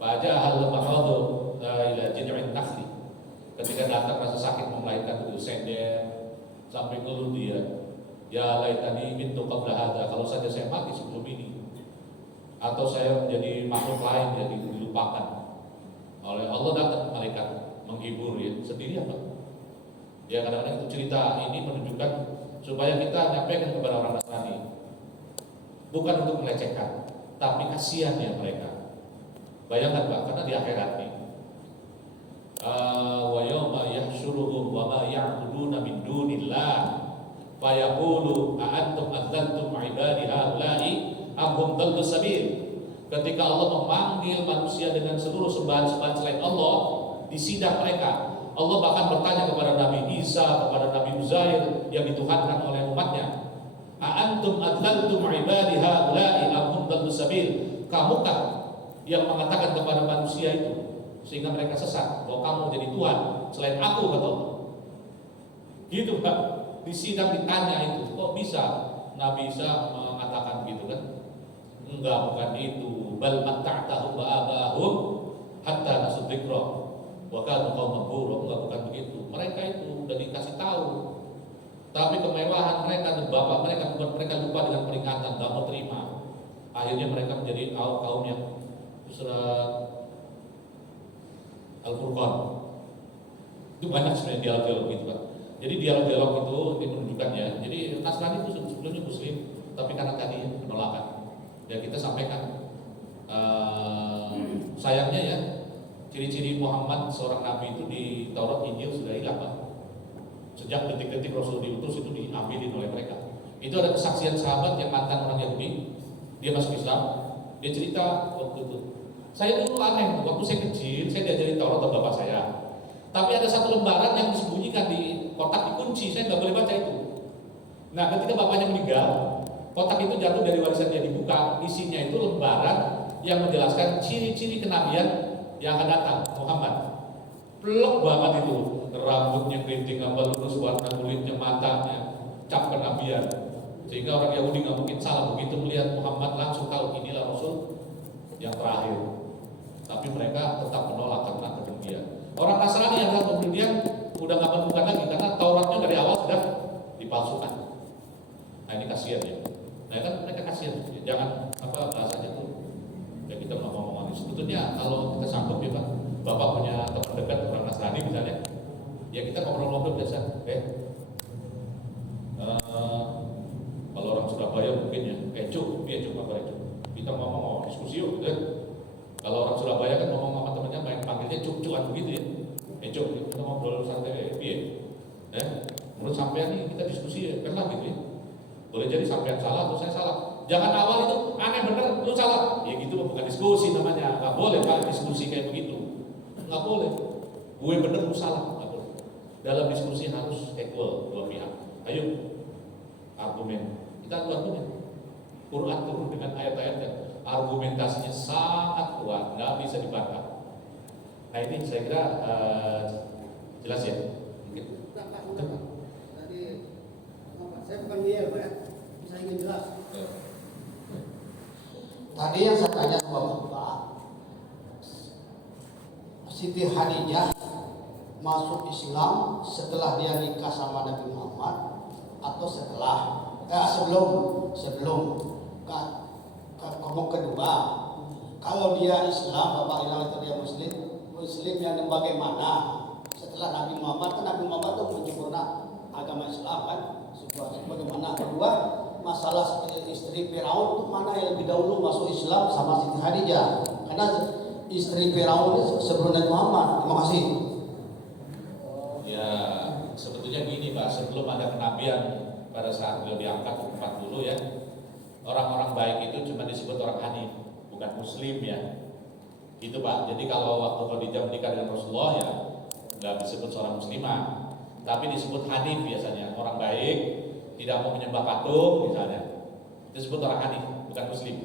Baca hal mahradu ila jid'in nakhli. Ketika datang rasa sakit mau melahirkan itu sender sampai ngeluh dia. Ya laitani mintu qabla hadza, kalau saja saya mati sebelum ini. Atau saya menjadi makhluk lain jadi dilupakan. Oleh Allah datang malaikat menghibur ya, sendirian Pak. Ya kadang-kadang itu cerita ini menunjukkan supaya kita nyampaikan kepada orang Nasrani, bukan untuk melecehkan, tapi kasihan ya mereka. Bayangkan Pak, karena di akhirat nih, wa yawma yahsyuruhum wa ma ya'buduna min dunillah fa yaqulu a antum adzaltum ibadi haula'i am hum dallu sabil. Ketika Allah memanggil manusia dengan seluruh sembahan-sembahan selain Allah di sidang mereka, Allah bahkan bertanya kepada Nabi Isa, kepada Nabi Uzair yang dituhankan oleh umatnya, a antum adlaltum ibadi haula'i am hum dallu sabil. Kamukah yang mengatakan kepada manusia itu sehingga mereka sesat bahwa kamu jadi Tuhan selain aku, kata Allah. Gitu Pak, di sidang ditanya itu, kok bisa Nabi Isa mengatakan gitu kan? Enggak, bukan itu. Bal matta'tahum wa abahum hatta nasu dzikra wa kanu qauman bura. Enggak, bukan begitu. Mereka itu udah dikasih tahu, tapi kemewahan mereka dan bapak mereka membuat mereka lupa dengan peringatan, enggak mau terima. Akhirnya mereka menjadi kaum yang surat Al-Furqan. Itu banyak sebenarnya dialog-dialog gitu Pak. Jadi dialog-dialog itu menunjukkan ya. Jadi Nasrani itu sebelumnya Muslim, tapi karena tadi penolakan. Ya kita sampaikan sayangnya ya, ciri-ciri Muhammad seorang nabi itu di Taurat Injil sudah hilang Pak. Sejak detik-detik Rasul diutus itu diambilin oleh mereka. Itu ada kesaksian sahabat yang mantan orang Yahudi, dia masuk Islam, dia cerita waktu itu, saya dulu aneh, waktu saya kecil saya diajarin Taurat oleh bapak saya, tapi ada satu lembaran yang disembunyikan di kotak dikunci, saya nggak boleh baca itu. Nah ketika bapaknya meninggal, kotak itu jatuh dari warisan dia, dibuka, isinya itu lembaran yang menjelaskan ciri-ciri kenabian yang akan datang Muhammad. Plek banget itu, rambutnya keriting, lurus, warna kulitnya, matanya, cap kenabian. Sehingga orang Yahudi nggak mungkin salah, begitu melihat Muhammad langsung tahu inilah Rasul yang terakhir. Tapi mereka tetap menolak karena kebencian. Orang Nasrani yang kemudian udah nggak menemukan lagi karena Tauratnya dari awal sudah dipalsukan. Nah ini kasihan ya. Nah kan mereka kasihan, jangan apa bahasanya tuh ya kita ngomong-ngomong. Sebetulnya kalau kita sanggup ya Pak, Bapak punya teman dekat orang Nasrani misalnya, ya kita ngobrol-ngobrol biasa. Kalau orang Surabaya mungkin ya, cuk apa itu? Kita ngomong diskusi yuk, gitu. Kalau orang Surabaya kan ngomong sama temannya, main panggilnya cuk-cuan begitu ya. Cuk, kita ngobrol santai, menurut sampean nih kita diskusi ya, kan gitu ya. Boleh jadi sampean salah atau saya salah. Jangan awal itu aneh bener, lu salah. Ya gitu bukan diskusi namanya. Nggak boleh Pak diskusi kayak begitu. Nggak boleh. Gue bener, lu salah. Nggak boleh. Dalam diskusi harus equal dua pihak. Ayo argumen. Kita adu argumen. Quran turun dengan ayat-ayatnya. Argumentasinya sangat kuat, nggak bisa dibantah. Nah ini saya kira jelas ya. Mungkin. Tadi saya bukan dia, Pak. Saya ingin jelas. Tadi yang saya tanya sama Bapak, Siti Khadijah masuk Islam setelah dia nikah sama Nabi Muhammad atau sebelum kelompok kedua. Kalau dia Islam, Bapak bilang itu dia Muslim yang bagaimana? Setelah Nabi Muhammad, kan Nabi Muhammad itu menyempurna agama Islam kan? Bagaimana? Kedua, masalah istri Firaun itu mana yang lebih dahulu masuk Islam sama Siti Khadijah? Karena istri Firaun itu sebelum Nabi Muhammad. Terima kasih. Ya, sebetulnya gini Pak, sebelum ada kenabian pada saat beliau diangkat ke tempat dulu ya, orang-orang baik itu cuma disebut orang Hanif, bukan Muslim ya. Itu Pak. Jadi kalau waktu Khadijah menikah dengan Rasulullah ya nggak disebut seorang Muslimah, tapi disebut Hanif biasanya, orang baik, tidak mau menyembah patung misalnya. Itu disebut orang Hanif, bukan Muslim.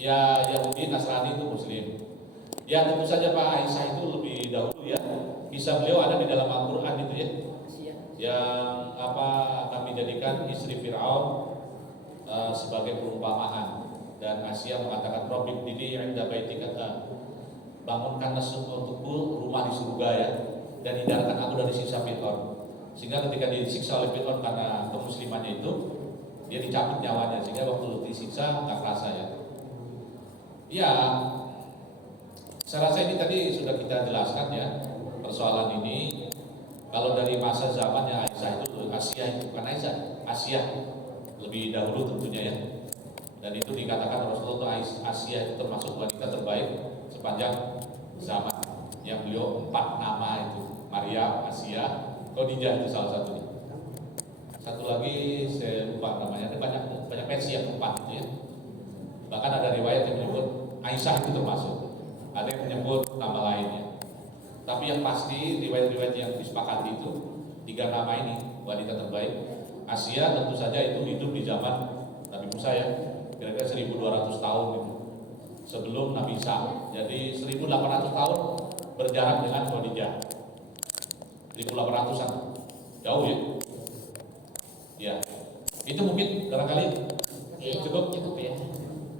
Ya Yahudi, Nasrani itu Muslim. Ya tentu saja Pak, Aisyah itu lebih dahulu ya. Kisah beliau ada di dalam Al-Quran itu ya. Yang kami jadikan istri Fir'aun sebagai perumpamaan. Dan Asia mengatakan Rabbik dini inda baitika, bangunkan untukku rumah di surga ya, dan hindarkan aku dari siksa Fir'aun. Sehingga ketika disiksa oleh Fir'aun karena kemuslimannya itu, dia dicabut nyawanya, sehingga waktu disiksa nggak kerasa ya. Ya, saya rasa ini tadi sudah kita jelaskan ya persoalan ini. Kalau dari masa zamannya Aisyah itu, Asia itu bukan Asia lebih dahulu tentunya ya. Dan itu dikatakan Rasulullah Asia itu termasuk wanita terbaik sepanjang zaman. Yang beliau 4 nama itu, Maria, Asia, Khadijah itu salah satunya. Satu lagi saya lupa namanya, ada banyak versi yang keempat itu ya. Bahkan ada riwayat yang menyebut Aisyah itu termasuk. Ada yang menyebut nama lainnya. Tapi yang pasti riwayat-riwayat yang disepakati itu 3 nama ini wanita terbaik. Asia tentu saja itu hidup di zaman Nabi Musa ya, kira-kira 1200 tahun itu sebelum Nabi Isa. Jadi 1800 tahun berjarak dengan Khadijah. 1800-an. Jauh ya. Ya. Itu mungkin barangkali cukup ya.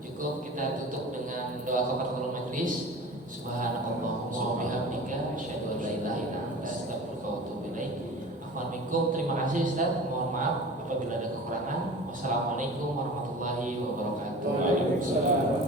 Cukup kita tutup dengan doa kafaratul majelis. Subhanallahumma wa bihamdika asyhadu an la ilaha illa anta astaghfiruka wa atubu ilaik. Afwan minkum. Terima kasih Ustaz. Mohon maaf apabila ada kekurangan. Wassalamualaikum warahmatullahi wabarakatuh. Waalaikumsalam.